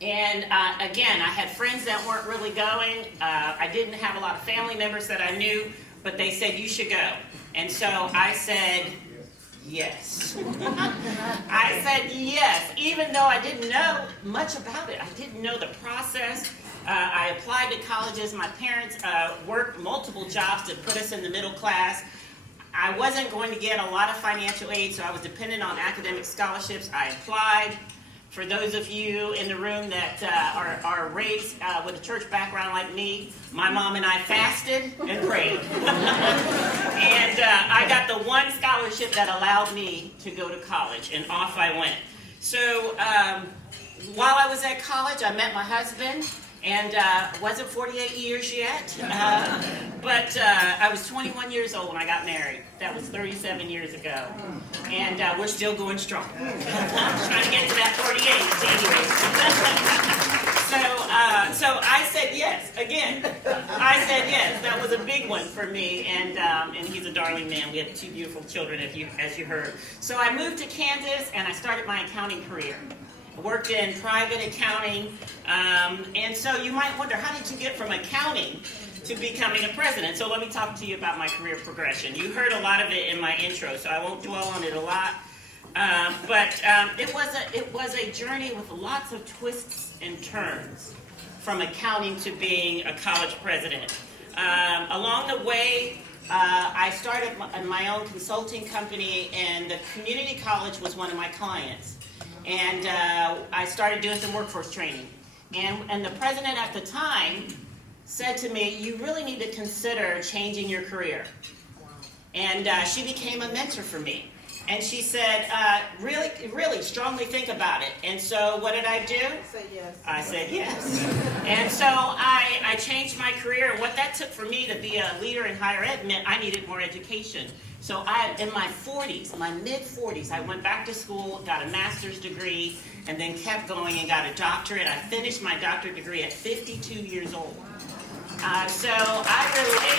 And again, I had friends that weren't really going. I didn't have a lot of family members that I knew, but they said, "You should go." And so I said, yes. I said yes, even though I didn't know much about it. I didn't know the process. I applied to colleges. My parents worked multiple jobs to put us in the middle class. I wasn't going to get a lot of financial aid, so I was dependent on academic scholarships. I applied. For those of you in the room that are raised with a church background like me, my mom and I fasted and prayed. And I got the one scholarship that allowed me to go to college, and off I went. So while I was at college, I met my husband, and wasn't 48 years yet, but I was 21 years old when I got married. That was 37 years ago, and we're still going strong. Trying to get to that 48 anyway. So I said yes again. I said yes. That was a big one for me, and he's a darling man. We have two beautiful children, as you heard. So I moved to Kansas, and I started my accounting career. I worked in private accounting, and so you might wonder, how did you get from accounting to becoming a president? So let me talk to you about my career progression. You heard a lot of it in my intro, so I won't dwell on it a lot. But it was a journey with lots of twists and turns, from accounting to being a college president. Along the way, I started my own consulting company, and the community college was one of my clients. And I started doing some workforce training. And the president at the time said to me, you really need to consider changing your career. And she became a mentor for me. And she said, really strongly think about it. And so what did I do? Say yes. I said yes. And so I changed my career. And what that took for me to be a leader in higher ed meant I needed more education. So in my 40s, my mid-40s, I went back to school, got a master's degree, and then kept going and got a doctorate. I finished my doctorate degree at 52 years old. So I relate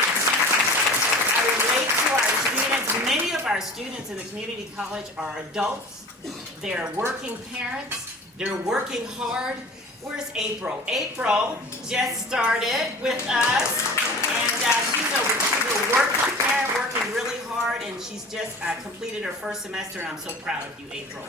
to our students. Many of our students in the community college are adults. They're working parents. They're working hard. Where's April? April just started with us, and she's a working parent, working really hard, and she's just completed her first semester, and I'm so proud of you, April.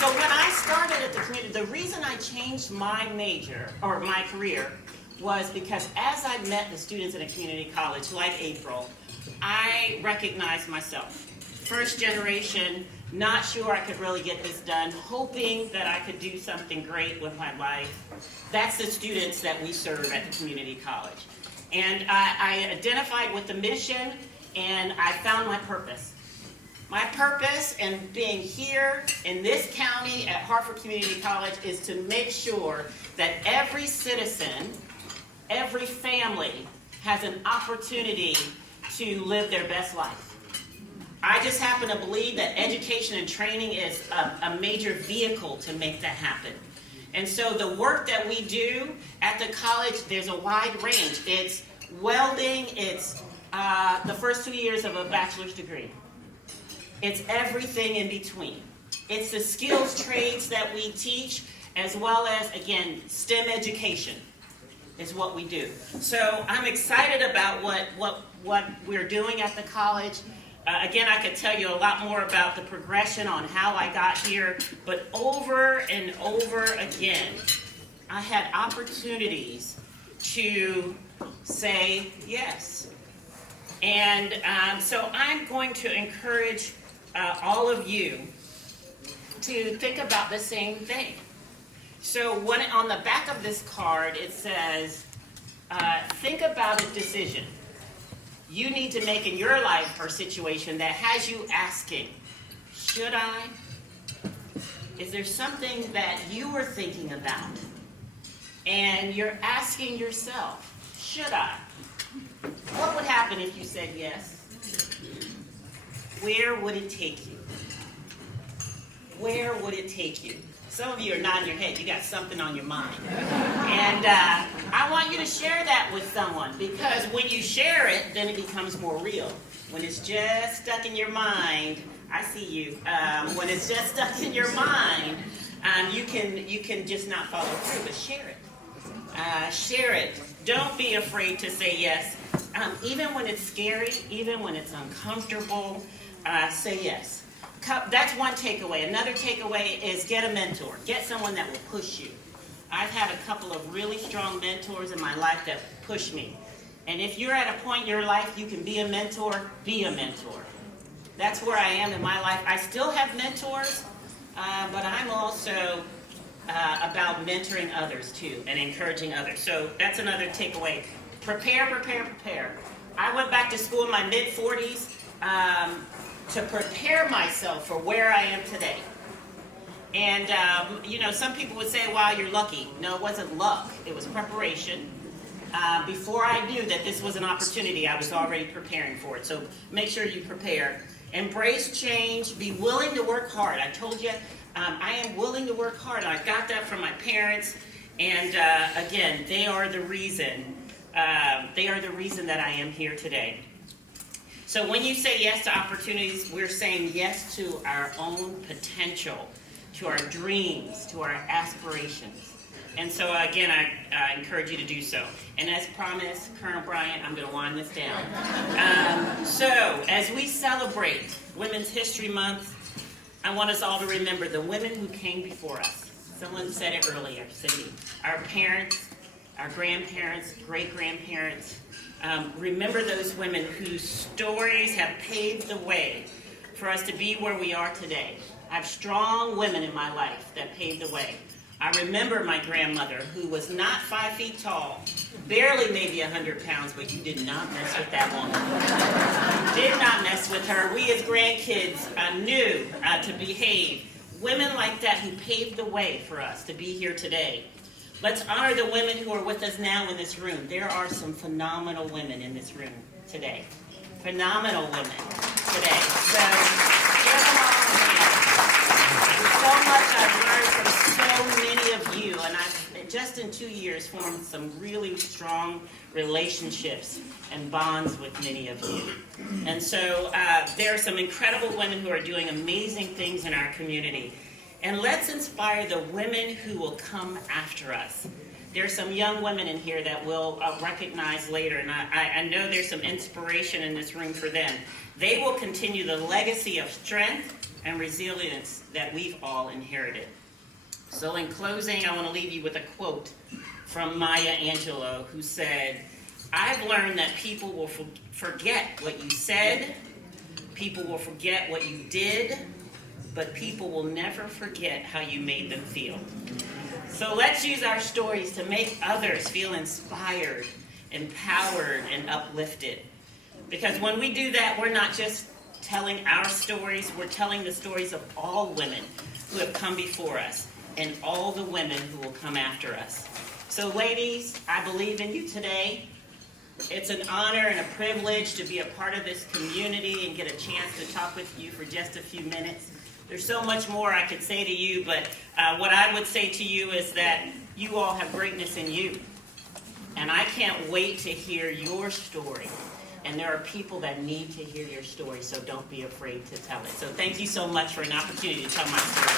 So when I started at the community, the reason I changed my major, or my career, was because as I met the students in a community college, like April, I recognized myself. First generation, not sure I could really get this done, hoping that I could do something great with my life. That's the students that we serve at the community college. And I identified with the mission, and I found my purpose. My purpose in being here in this county at Hartford Community College is to make sure that every citizen, every family has an opportunity to live their best life. I just happen to believe that education and training is a major vehicle to make that happen. And so the work that we do at the college, there's a wide range. It's welding, it's the first 2 years of a bachelor's degree. It's everything in between. It's the skills trades that we teach, as well as, again, STEM education is what we do. So I'm excited about what we're doing at the college. Again, I could tell you a lot more about the progression on how I got here, but over and over again, I had opportunities to say yes. And so I'm going to encourage all of you to think about the same thing. So on the back of this card, it says, think about a decision you need to make in your life or situation that has you asking, should I? Is there something that you were thinking about and you're asking yourself, should I? What would happen if you said yes? Where would it take you? Where would it take you? Some of you are nodding your head. You got something on your mind. And I want you to share that with someone, because when you share it, then it becomes more real. When it's just stuck in your mind, I see you. When it's just stuck in your mind, you can just not follow through, but share it. Share it. Don't be afraid to say yes. Even when it's scary, even when it's uncomfortable, say yes. That's one takeaway. Another takeaway is get a mentor. Get someone that will push you. I've had a couple of really strong mentors in my life that push me. And if you're at a point in your life you can be a mentor, be a mentor. That's where I am in my life. I still have mentors, but I'm also about mentoring others too and encouraging others. So that's another takeaway. Prepare, prepare, prepare. I went back to school in my mid-40s to prepare myself for where I am today. And, some people would say, wow, you're lucky. No, it wasn't luck. It was preparation. Before I knew that this was an opportunity, I was already preparing for it. So make sure you prepare. Embrace change. Be willing to work hard. I told you, I am willing to work hard. I got that from my parents. And, again, they are the reason that I am here today. So when you say yes to opportunities, we're saying yes to our own potential, to our dreams, to our aspirations. And so again, I encourage you to do so. And as promised, Colonel Bryant, I'm going to wind this down. So as we celebrate Women's History Month, I want us all to remember the women who came before us. Someone said it earlier, Cindy. Our parents, our grandparents, great-grandparents. Remember those women whose stories have paved the way for us to be where we are today. I have strong women in my life that paved the way. I remember my grandmother, who was not 5 feet tall, barely maybe 100 pounds, but you did not mess with that woman. You did not mess with her. We as grandkids knew to behave. Women like that who paved the way for us to be here today. Let's honor the women who are with us now in this room. There are some phenomenal women in this room today. Phenomenal women today. So, give them all a hand. So much I've learned from so many of you, and I've just in 2 years formed some really strong relationships and bonds with many of you. And so there are some incredible women who are doing amazing things in our community. And let's inspire the women who will come after us. There's some young women in here that we'll recognize later, and I know there's some inspiration in this room for them. They will continue the legacy of strength and resilience that we've all inherited. So in closing, I want to leave you with a quote from Maya Angelou, who said, "I've learned that people will forget what you said, people will forget what you did, but people will never forget how you made them feel." So let's use our stories to make others feel inspired, empowered, and uplifted. Because when we do that, we're not just telling our stories, we're telling the stories of all women who have come before us and all the women who will come after us. So ladies, I believe in you today. It's an honor and a privilege to be a part of this community and get a chance to talk with you for just a few minutes. There's so much more I could say to you, but what I would say to you is that you all have greatness in you. And I can't wait to hear your story. And there are people that need to hear your story, so don't be afraid to tell it. So thank you so much for an opportunity to tell my story.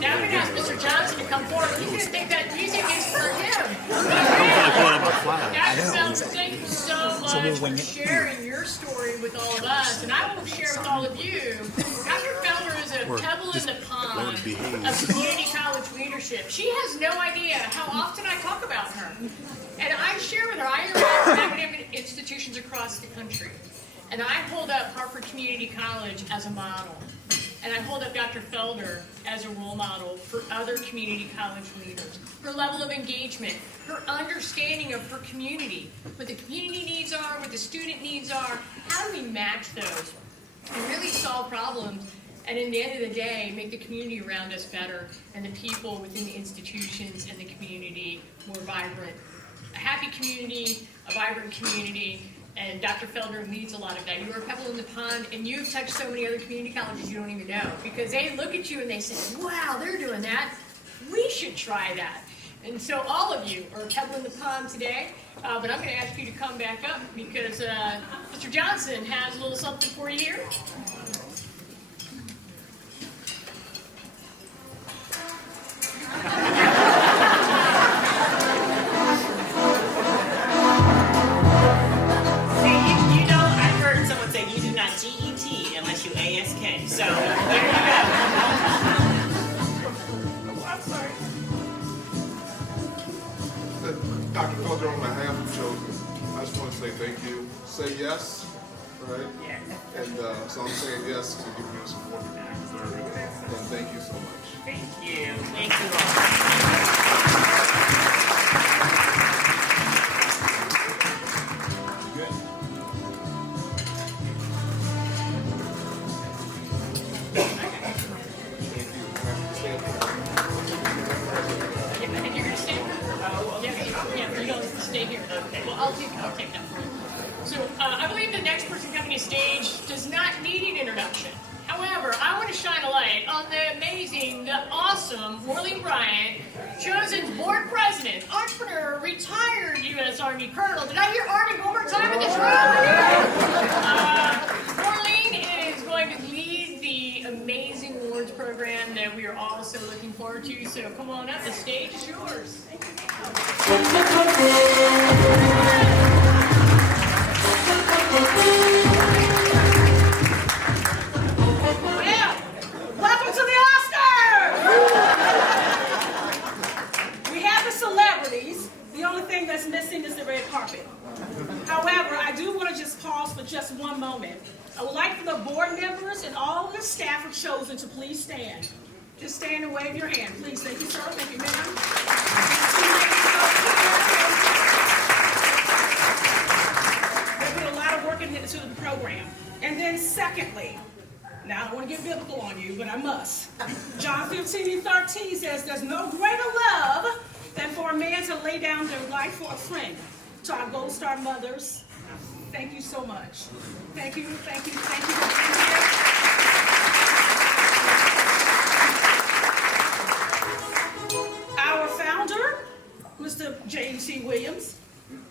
Now I'm going to ask Mr. Johnson to come forward. He's going to think that music is for him. Dr. Felder, thank you so much for sharing your story with all of us, and I will share with all of you. Dr. Felder is a pebble in the pond of community college leadership. She has no idea how often I talk about her. And I share with her, I interact with academic institutions across the country. And I hold up Hartford Community College as a model. And I hold up Dr. Felder as a role model for other community college leaders. Her level of engagement, her understanding of her community, what the community needs are, what the student needs are, how do we match those and really solve problems, and in the end of the day, make the community around us better and the people within the institutions and the community more vibrant. A happy community, a vibrant community, and Dr. Felder leads a lot of that. You are a pebble in the pond, and you've touched so many other community colleges you don't even know. Because they look at you and they say, wow, they're doing that. We should try that. And so all of you are a pebble in the pond today. But I'm going to ask you to come back up because Mr. Johnson has a little something for you here. GET unless you ASK. So there you go. I'm sorry. Dr. Felder, on behalf of Chosen, I just want to say thank you. Say yes, right? Yes. And so I'm saying yes to giving you the support that you deserve. And thank you so much. Thank you. Thank you all. I'll take that for you. So I believe the next person coming to stage does not need an introduction. However, I want to shine a light on the amazing, the awesome Maureen Bryant, Chosen's board president, entrepreneur, retired U.S. Army colonel. Did I hear Army one more time in this room? Maureen is going to lead the amazing awards program that we are all so looking forward to. So come on up, the stage is yours. Thank you. Well, welcome to the Oscars! We have the celebrities. The only thing that's missing is the red carpet. However, I do want to just pause for just one moment. I would like for the board members and all of the staff of Chosen to please stand. Just stand and wave your hand, please. Thank you, sir. Thank you, ma'am. There's been a lot of work into the program. And then secondly, now I don't want to get biblical on you, but I must. John 15:13 says, there's no greater love than for a man to lay down their life for a friend. To our Gold Star mothers, thank you so much. Thank you, thank you, thank you for being here. Our founder, Mr. James C. Williams,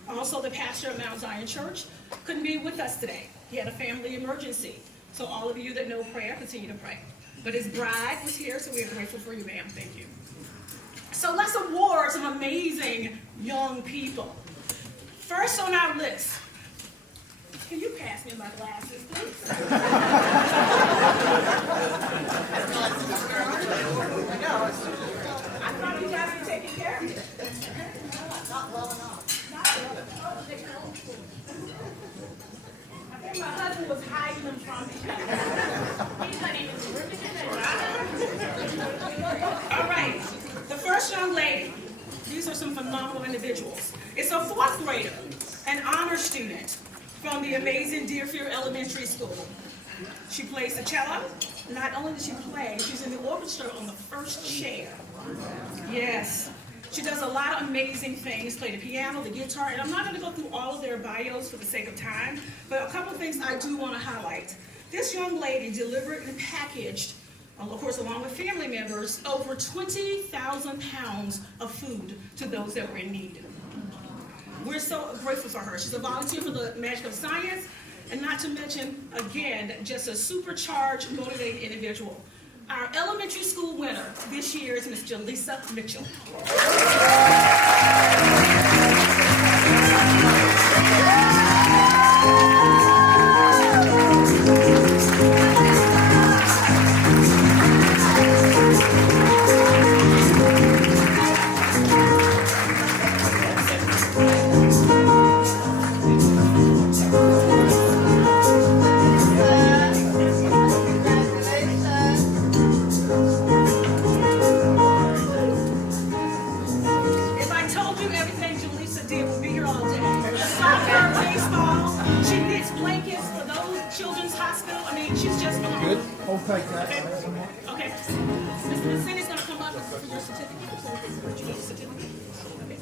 also the pastor of Mount Zion Church, couldn't be with us today. He had a family emergency. So all of you that know prayer, continue to pray. But his bride was here, so we are grateful for you, ma'am. Thank you. So let's award some amazing young people. First on our list, can you pass me my glasses, please? I thought you guys were taking care of me. Not well enough. Not well enough. I think my husband was hiding them from me. He's not even all right, the first young lady. These are some phenomenal individuals. It's a 4th grader, an honor student from the amazing Deerfield Elementary School. She plays the cello. Not only does she play, she's in the orchestra on the first chair. Yes. She does a lot of amazing things, play the piano, the guitar, and I'm not going to go through all of their bios for the sake of time, but a couple of things I do want to highlight. This young lady delivered and packaged, of course, along with family members, over 20,000 pounds of food to those that were in need. We're so grateful for her. She's a volunteer for the Magic of Science, and not to mention, again, just a supercharged, motivated individual. Our elementary school winner this year is Miss Jaleesa Mitchell. Okay. Okay. Mr. Cindy's going to come up for your certificate. Would you get a certificate? Okay.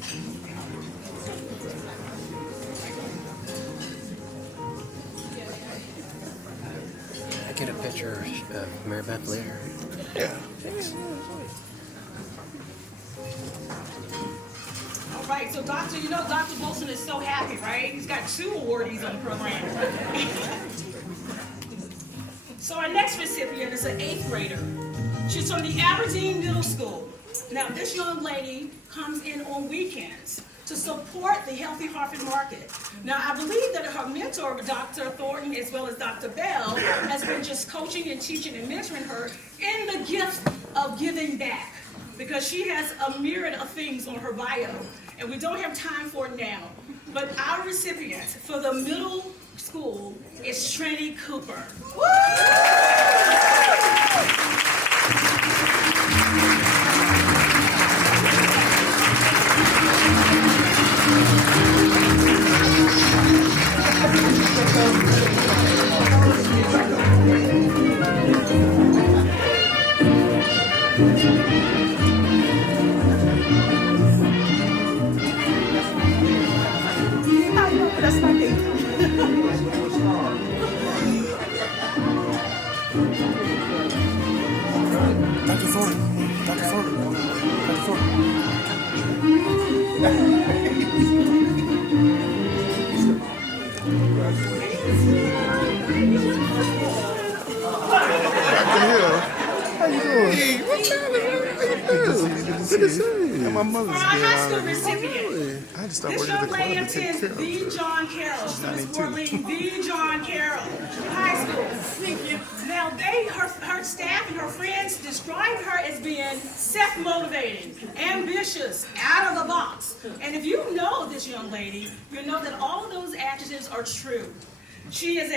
I get a picture of Mary Beth later. Yeah. Thanks. All right, so Dr. Bolson is so happy, right? He's got 2 awardees on the program. So our next recipient is an 8th grader. She's from the Aberdeen Middle School. Now, this young lady comes in on weekends to support the Healthy Hartford Market. Now, I believe that her mentor, Dr. Thornton, as well as Dr. Bell, has been just coaching and teaching and mentoring her in the gift of giving back, because she has a myriad of things on her bio, and we don't have time for it now. But our recipient for the middle school is Trini Cooper. Woo! That's my baby. Dr. Thornton. Dr. Thornton. Dr. Thornton. How you doing? Hey, what's happening? How you doing? Good to see you. And my mother's For our high school here. recipient, had to stop This working at young the lady club to take attends care of the her. John Carroll, She's Miss 92. Worley, the John Carroll High School. Thank you. Now, her staff and her friends describe her as being self-motivated, ambitious, out of the box. And if you know this young lady, you know that all of those adjectives are true. She is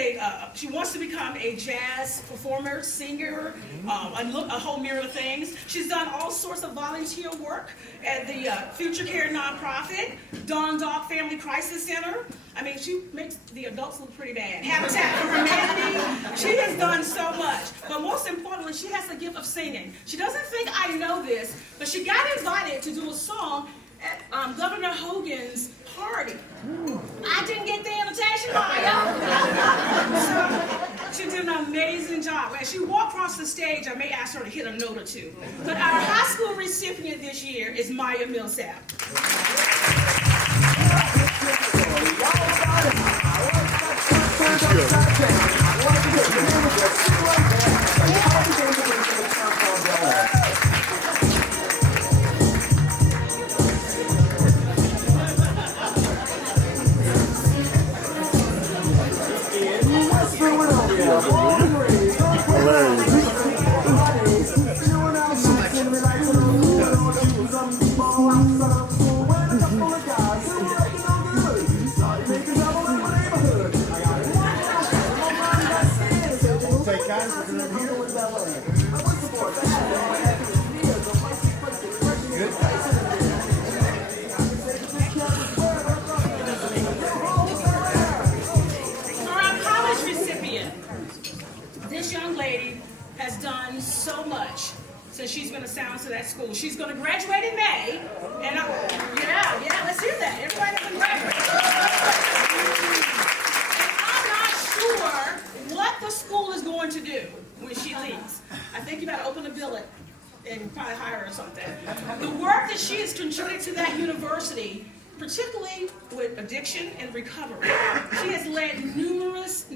she wants to become a jazz performer, singer, a whole myriad of things. She's done all sorts of volunteer work at the Future Care nonprofit, Dawn Dog Family Crisis Center. I mean, she makes the adults look pretty bad. Habitat for Humanity. She has done so much. But most importantly, she has the gift of singing. She doesn't think I know this, but she got invited to do a song at Governor Hogan's party. I didn't get the invitation, Maya. So she did an amazing job. As she walked across the stage, I may ask her to hit a note or two. But our high school recipient this year is Maya Millsap. She's been assigned to that school. She's going to graduate in May, and let's hear that. Everybody can graduate. And I'm not sure what the school is going to do when she leaves. I think you better open a billet and probably hire her or something. The work that she has contributed to that university, particularly with addiction and recovery, she has led numerous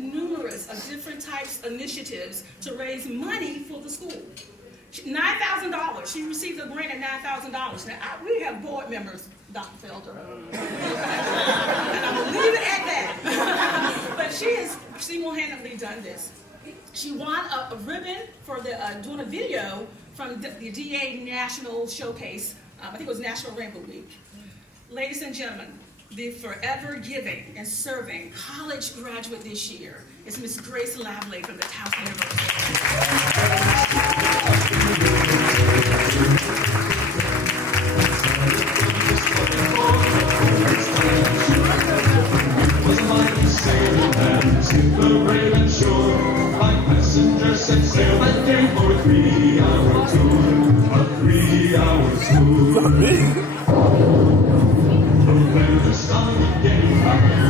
of different types of initiatives to raise money for the school. $9,000. She received a grant at $9,000. Now, we have board members, Dr. Felder, and I'm going to leave it at that. But she has single-handedly done this. She won a ribbon for doing a video from the DA National Showcase. I think it was National Rainbow Week. Ladies and gentlemen, the forever giving and serving college graduate this year is Miss Grace Lavley from the Towson University. The Raven shore, like passengers set sail that day for a 3-hour tour. A 3-hour tour. But when the sun began,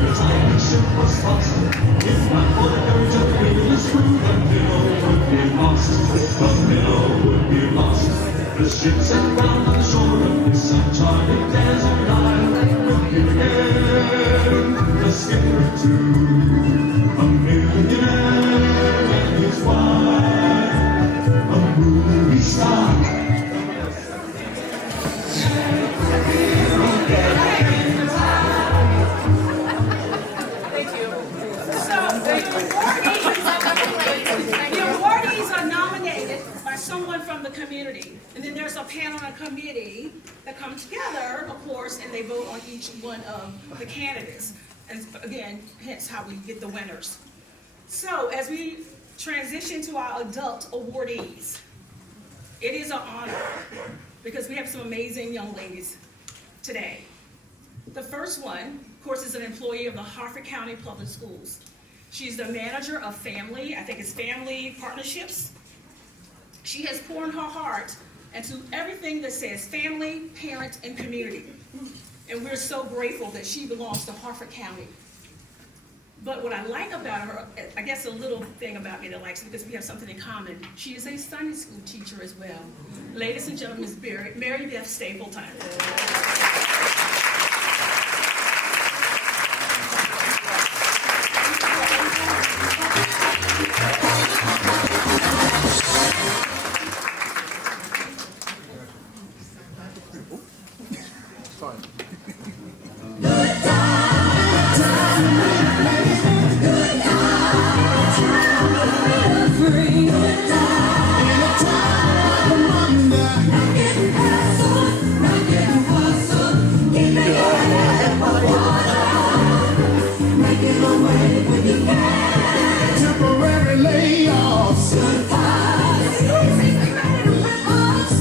the tiny ship was tossed. If not for the courage of the wheelless crew, the minnow would be lost. The minnow would be lost. The ship set down on the shore of this uncharted desert isle. Look again, the skipper too. A millionaire and his wife, a movie star. Thank you. So the awardees are nominated by someone from the community. And then there's a panel and a committee that come together, of course, and they vote on each one of the candidates. And again, hence how we get the winners. So as we transition to our adult awardees, it is an honor because we have some amazing young ladies today. The first one, of course, is an employee of the Harford County Public Schools. She's the manager of family, I think it's family partnerships. She has poured her heart into everything that says family, parent, and community. And we're so grateful that she belongs to Harford County. But what I like about her, I guess a little thing about me that likes her, because we have something in common, she is a Sunday school teacher as well. Ladies and gentlemen, Ms. Mary Beth Stapleton. Temporary layoffs. Good times.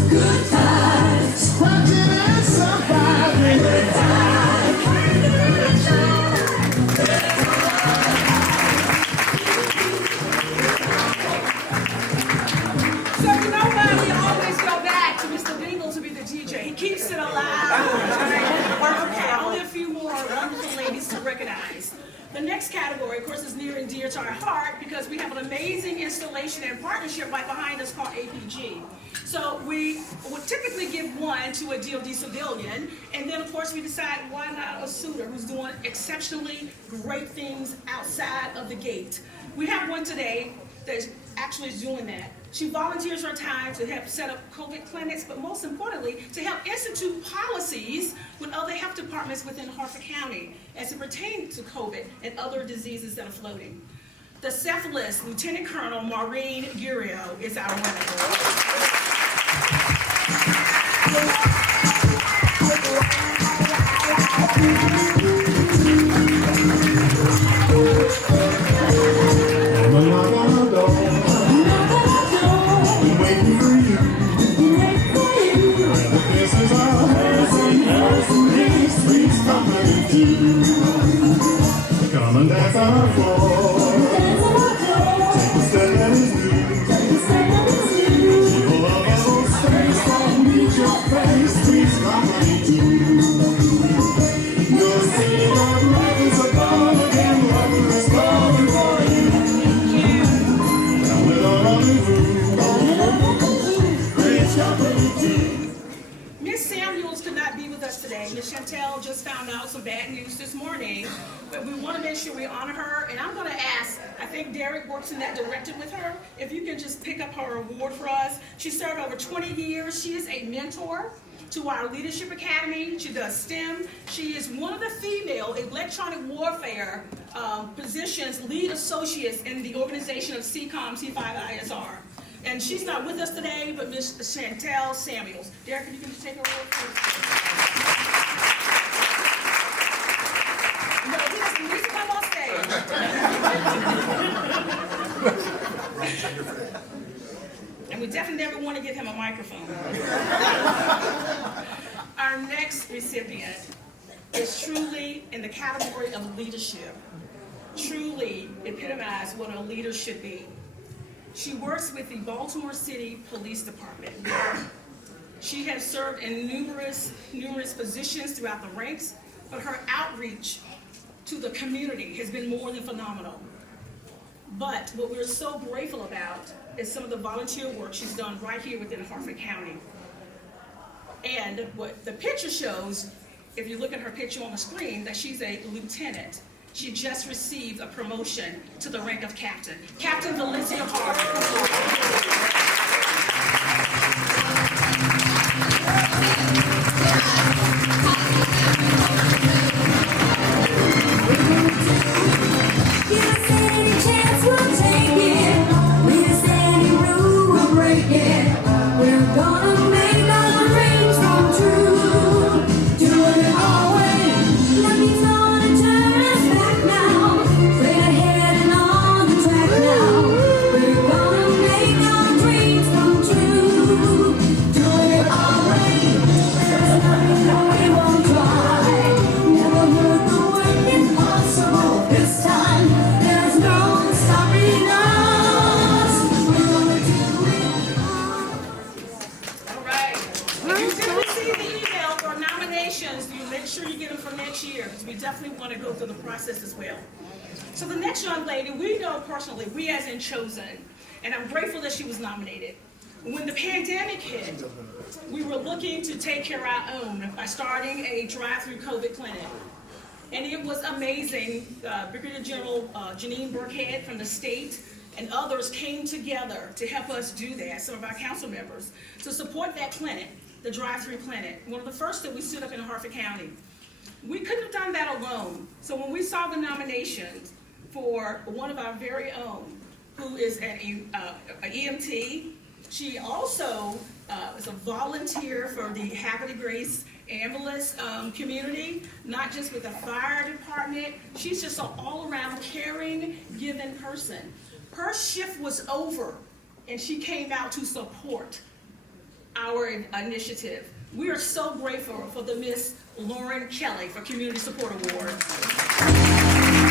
Good times. Scratching and surviving. Good times. So you know what? We always go back to Mr. Dingle to be the DJ. He keeps it alive. Okay, only a few more wonderful ladies to recognize. The next category, of course, is near and dear to our heart because we have an amazing installation and partnership right behind us called APG. So we would typically give one to a DoD civilian, and then of course we decide why not a suitor who's doing exceptionally great things outside of the gate. We have one today that actually is doing that. She volunteers her time to help set up COVID clinics, but most importantly, to help institute policies with other health departments within Harford County as it pertains to COVID and other diseases that are floating. The selfless Lieutenant Colonel Maureen Gurio is our winner. Come and dance on our floor. Take a step at his knees. People of us will stay strong. Meet your face. Please come and do. You'll see that life is above again. Life is coming for you. Now with a rendezvous. Great company too. Miss Samuels could not be with us today. Miss Chantel just found out some bad news this morning, but we want to make sure we honor her. And I'm going to ask, I think Derek works in that directorate with her, if you can just pick up her award for us. She served over 20 years. She is a mentor to our Leadership Academy. She does STEM. She is one of the female electronic warfare positions, lead associates in the organization of CCOM C5ISR. And she's not with us today, but Miss Chantel Samuels. Derek, if you can just take her award, please. No, he doesn't need to come on stage. And we definitely never want to give him a microphone. Our next recipient is truly in the category of leadership. Truly epitomize what a leader should be. She works with the Baltimore City Police Department. She has served in numerous positions throughout the ranks, but her outreach to the community has been more than phenomenal. But what we're so grateful about is some of the volunteer work she's done right here within Harford County. And what the picture shows, if you look at her picture on the screen, that she's a lieutenant. She just received a promotion to the rank of captain. Captain Valencia Harvey. So the next young lady, we know personally, we as in Chosen, and I'm grateful that she was nominated. When the pandemic hit, we were looking to take care of our own by starting a drive-through COVID clinic. And it was amazing. Brigadier General Janine Burkhead from the state and others came together to help us do that, some of our council members, to support that clinic, the drive-through clinic, one of the first that we stood up in Harford County. We couldn't have done that alone. So when we saw the nominations for one of our very own, who is an EMT, she also is a volunteer for the Happy Grace ambulance community, not just with the fire department. She's just an all-around caring, giving person. Her shift was over, and she came out to support our initiative. We are so grateful for the Miss Lauren Kelly for Community Support Award.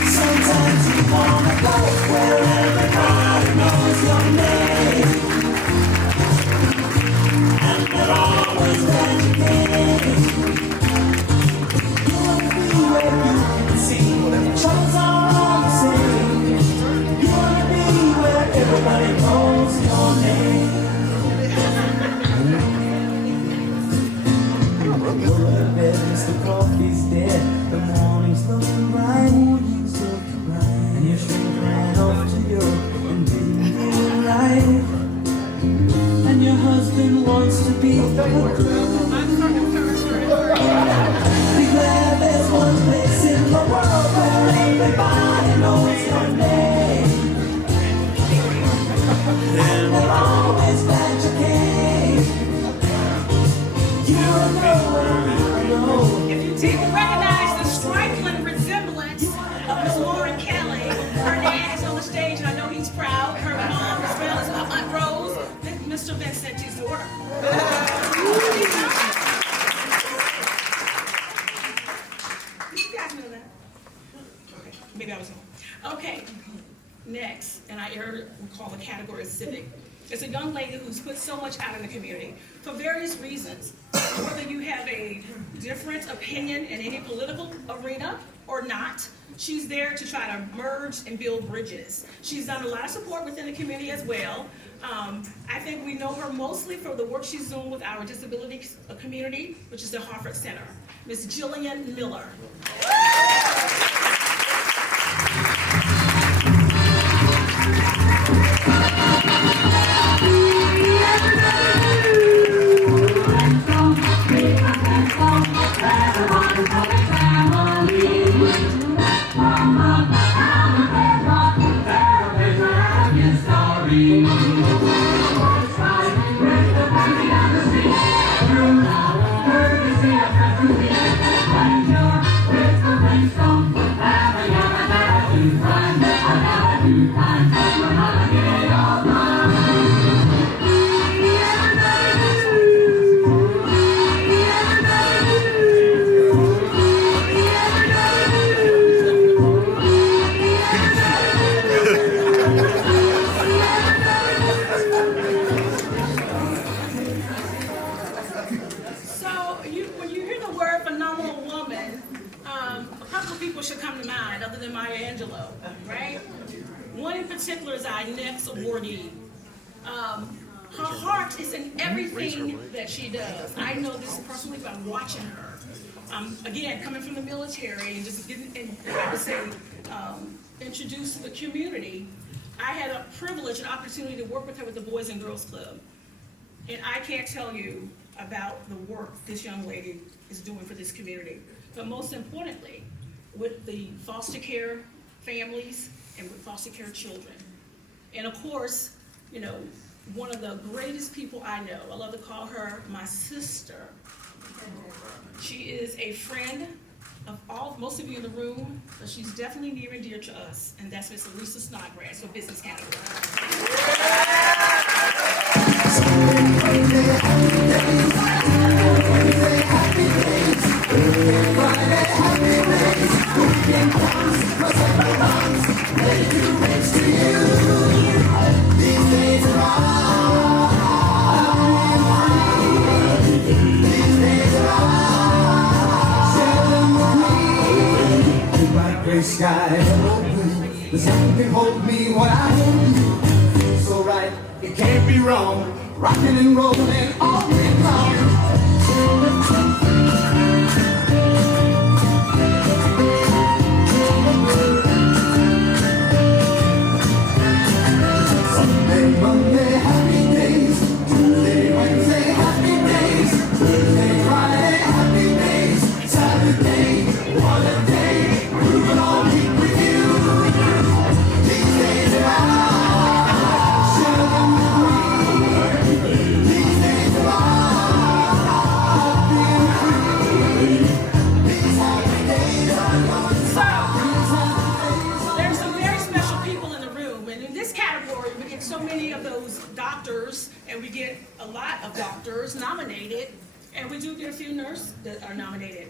Sometimes you wanna go where everybody knows your name, and they're always educated. You wanna be where you can see the troubles are all the same. You wanna be where everybody knows your name. You're a bed, Mr. Coffee's dead. The morning's looking bright. And your shrink ran off to Europe and didn't feel right. And your husband wants to be a crew. Be glad there's one place in the world where everybody knows your name. And they're always glad you came. You know. If you didn't recognize the striking resemblance of Miss Lauren Kelly, her dad is on the stage, and I know he's proud. Her mom, as well as Aunt Rose, Mr. Vincent is daughter. Did you guys know that? Okay, maybe I was wrong. Okay, next, and I recall the category of civic. It's a young lady who's put so much out in the community for various reasons. Whether you have a different opinion in any political arena or not, she's there to try to merge and build bridges. She's done a lot of support within the community as well. I think we know her mostly for the work she's doing with our disability community, which is the Harford Center. Ms. Jillian Miller. When you hear the word phenomenal woman, a couple of people should come to mind other than Maya Angelou, right? One in particular is our next awardee. Her heart is in everything that she does. I know this personally by watching her. Again, coming from the military and just getting, I would say, introduced to the community, I had a privilege and opportunity to work with her with the Boys and Girls Club. And I can't tell you about the work this young lady is doing for this community. But most importantly, with the foster care families and with foster care children. And of course, you know, one of the greatest people I know, I love to call her my sister. She is a friend of most of you in the room, but she's definitely near and dear to us, and that's Miss Elisa Snodgrass for Business Category. Gray sky, hello blue. The sun can hold me when I hold you. It's so right, it can't be wrong. Rocking and rolling all day long. Sunday, Monday, happy days. Tuesday, Wednesday, happy days. Thursday, Friday, happy days. Saturday, what a day. Moving all week with you. These days are ours. Share them with me. These days are ours. lot of doctors nominated, and we do get a few nurses that are nominated.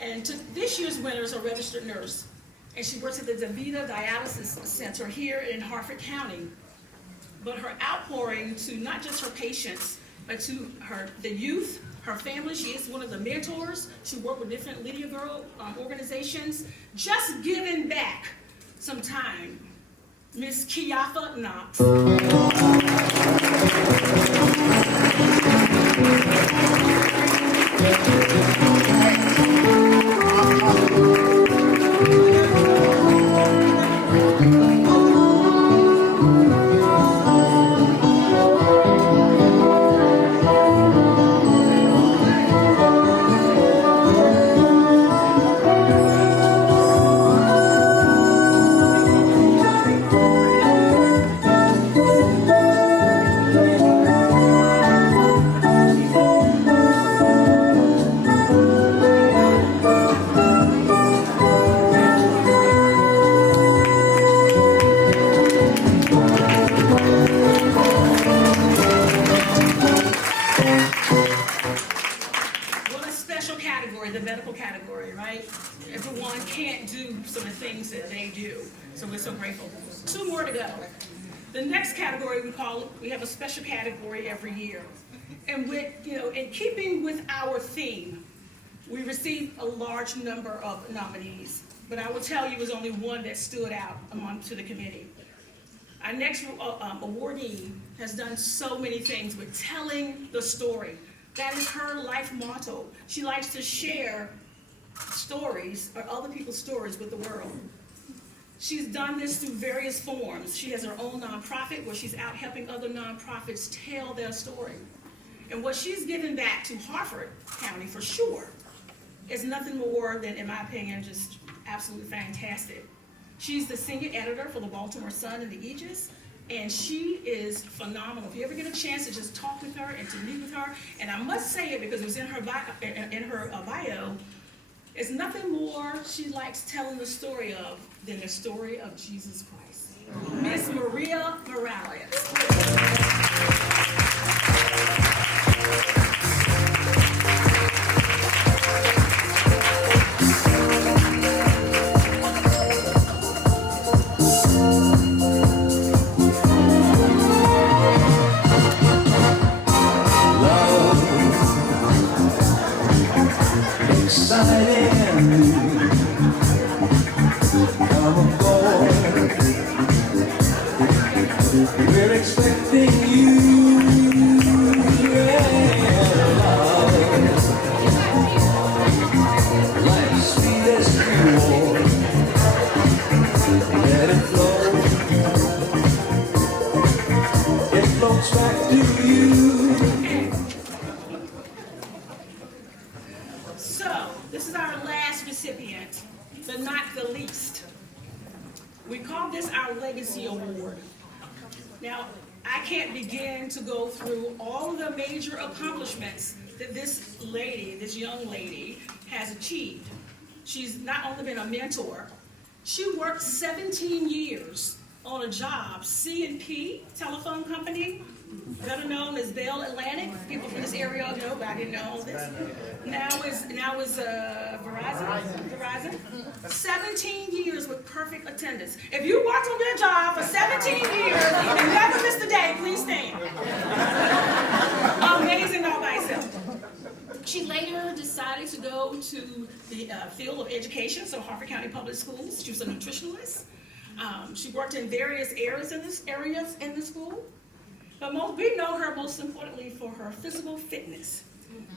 And this year's winner is a registered nurse, and she works at the DaVita Dialysis Center here in Harford County. But her outpouring to not just her patients, but to the youth, her family, she is one of the mentors. She worked with different Lydia Girl organizations, just giving back some time. Miss Kiafa Knox. The medical category, right? Everyone can't do some of the things that they do, so we're so grateful. 2 more to go. The next category we have a special category every year, and in keeping with our theme, we received a large number of nominees, but I will tell you, it was only one that stood out to the committee. Our next awardee has done so many things with telling the story. That is her life motto. She likes to share stories or other people's stories with the world. She's done this through various forms. She has her own nonprofit where she's out helping other nonprofits tell their story. And what she's given back to Harford County for sure is nothing more than, in my opinion, just absolutely fantastic. She's the senior editor for the Baltimore Sun and the Aegis. And she is phenomenal. If you ever get a chance to just talk with her and to meet with her, and I must say it because it was in her bio, it's nothing more she likes telling the story of than the story of Jesus Christ. Miss Maria Morales. We're expecting you, life's sweetest reward. Let it flow, it flows back to you. So, this is our last recipient, but not the least. We call this our Legacy Award. Now, I can't begin to go through all of the major accomplishments that this young lady, has achieved. She's not only been a mentor, she worked 17 years on a job, C&P telephone company, better known as Bell Atlantic. People from this area know, but I didn't know all this. Now is Verizon. 17 years with perfect attendance. If you worked on your job for 17 years and never missed a day, please stand. Amazing all by itself. She later decided to go to the field of education, so Harford County Public Schools. She was a nutritionalist. She worked in various areas in the school. But we know her most importantly for her physical fitness.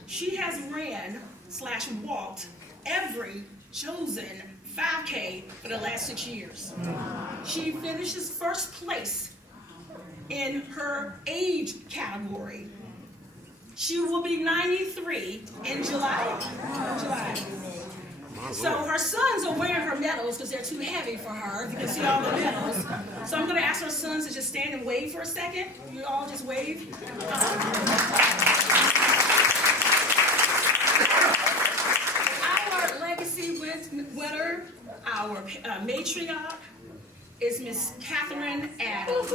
She has ran/walked every chosen 5K for the last 6 years. She finishes first place in her age category. She will be 93 in July. So her sons are wearing her medals because they're too heavy for her. You can see all the medals. So I'm going to ask her sons to just stand and wave for a second. You all just wave. Our legacy winner, our matriarch, is Miss Catherine Adams.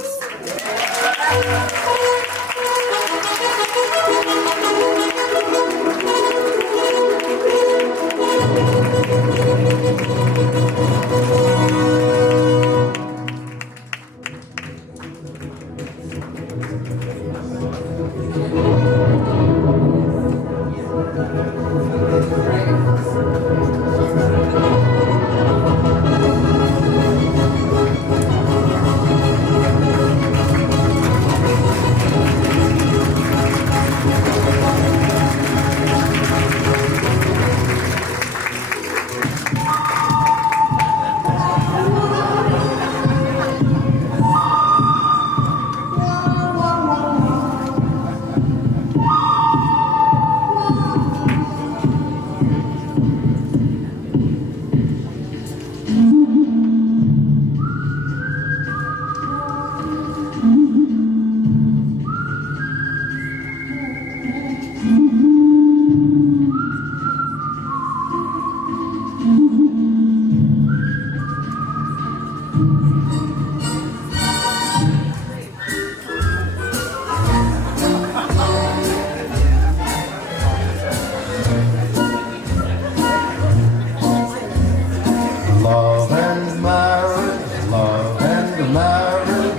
Love and marriage,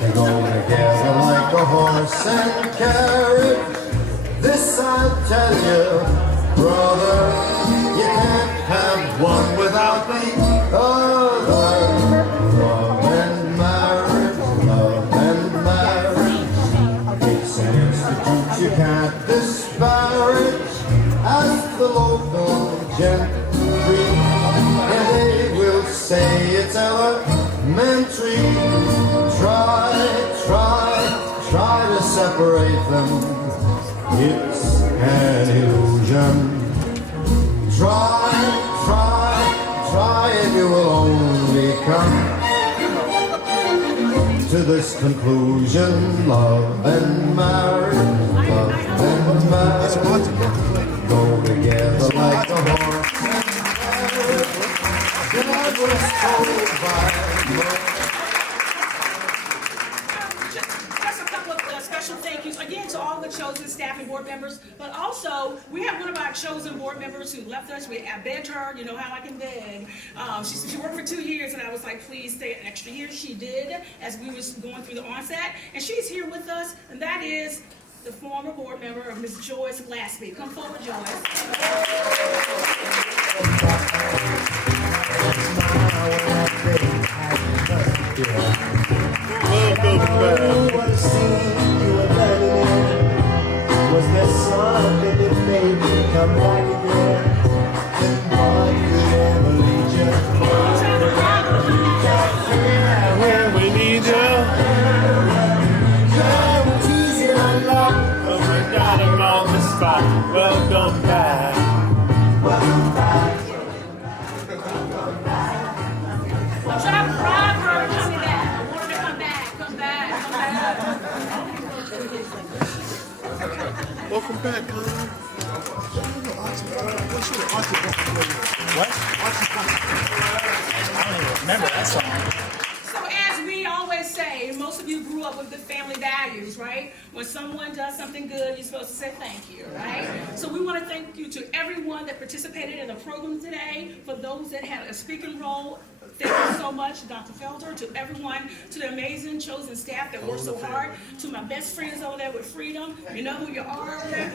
they go together like a horse and carriage. This I tell you, brother, you can't have one without the other. Love and marriage, it's an institute you can't disparage. As the local gentry, and they will say it's elementary. Try to separate them. It's an illusion. Try, and you will only come to this conclusion. Love and marriage, go together like a horse and carriage. God was told by Just a couple of special thank yous again to all the chosen staff and board members, but also we have one of our chosen board members who left us. I begged her, you know how I can beg. She worked for 2 years, and I was like, please stay an extra year. She did as we was going through the onset, and she's here with us, and that is the former board member of Ms. Joyce Glaspie. Come forward, Joyce. Was there something that made me come back again? And one could ever lead you. Yeah, when we need you. Yeah, we're teasing our luck, but we're not on the spot. Welcome back. Welcome back. Try to bribe her to come back. I want her to come back. Come back. Welcome back, Connor. What? I don't even remember that song. So as we always say, most of you grew up with the family values, right? When someone does something good, you're supposed to say thank you, right? So we want to thank you to everyone that participated in the program today. For those that had a speaking role, thank you so much, Dr. Felder, to everyone, to the amazing chosen staff that worked so hard, to my best friends over there with Freedom, you know who you are over there.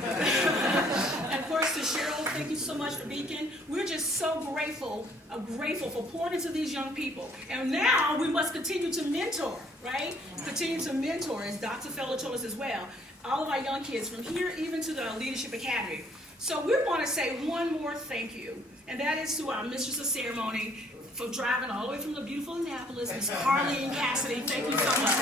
And of course to Cheryl, thank you so much for Beacon. We're just so grateful for pouring into these young people. And now we must continue to mentor, right? Continue to mentor, as Dr. Felder told us as well, all of our young kids from here even to the Leadership Academy. So we want to say one more thank you, and that is to our Mistress of Ceremony, for driving all the way from the beautiful Annapolis, Ms. Carleen Cassidy. Thank you so much.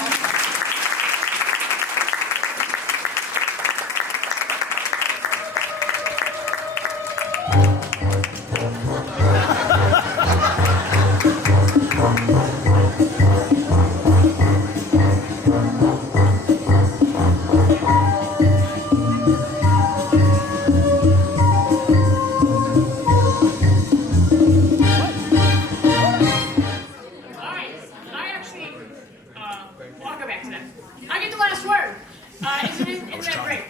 Isn't that great?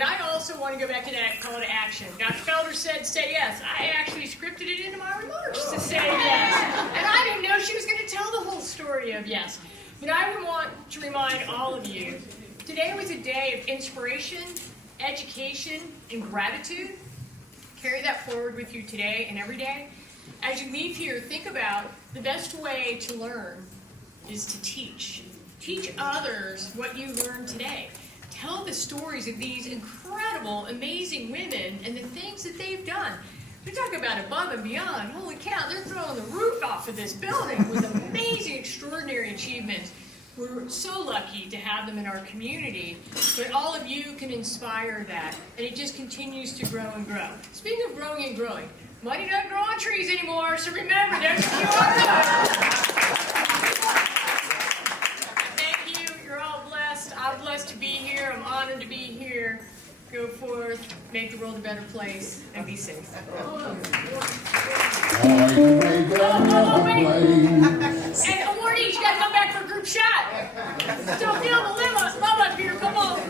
But I also want to go back to that call to action. Dr. Felder said say yes. I actually scripted it into my remarks to say yes. And I didn't know she was going to tell the whole story of yes. But I would want to remind all of you, today was a day of inspiration, education, and gratitude. Carry that forward with you today and every day. As you leave here, think about the best way to learn is to teach. Teach others what you learned today. Tell the stories of these incredible, amazing women and the things that they've done. We're talking about above and beyond. Holy cow, they're throwing the roof off of this building with amazing, extraordinary achievements. We're so lucky to have them in our community, but all of you can inspire that, and it just continues to grow and grow. Speaking of growing and growing, money doesn't grow on trees anymore, so remember, there's a QR code. Thank you. You're all blessed. I'm blessed to be here. I'm honored to be here. Go forth, make the world a better place, and be safe. And awardees, you gotta come back for a group shot. Still feel the love up here. Come on.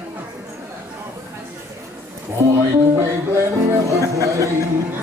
Boy, the way Glen River plays.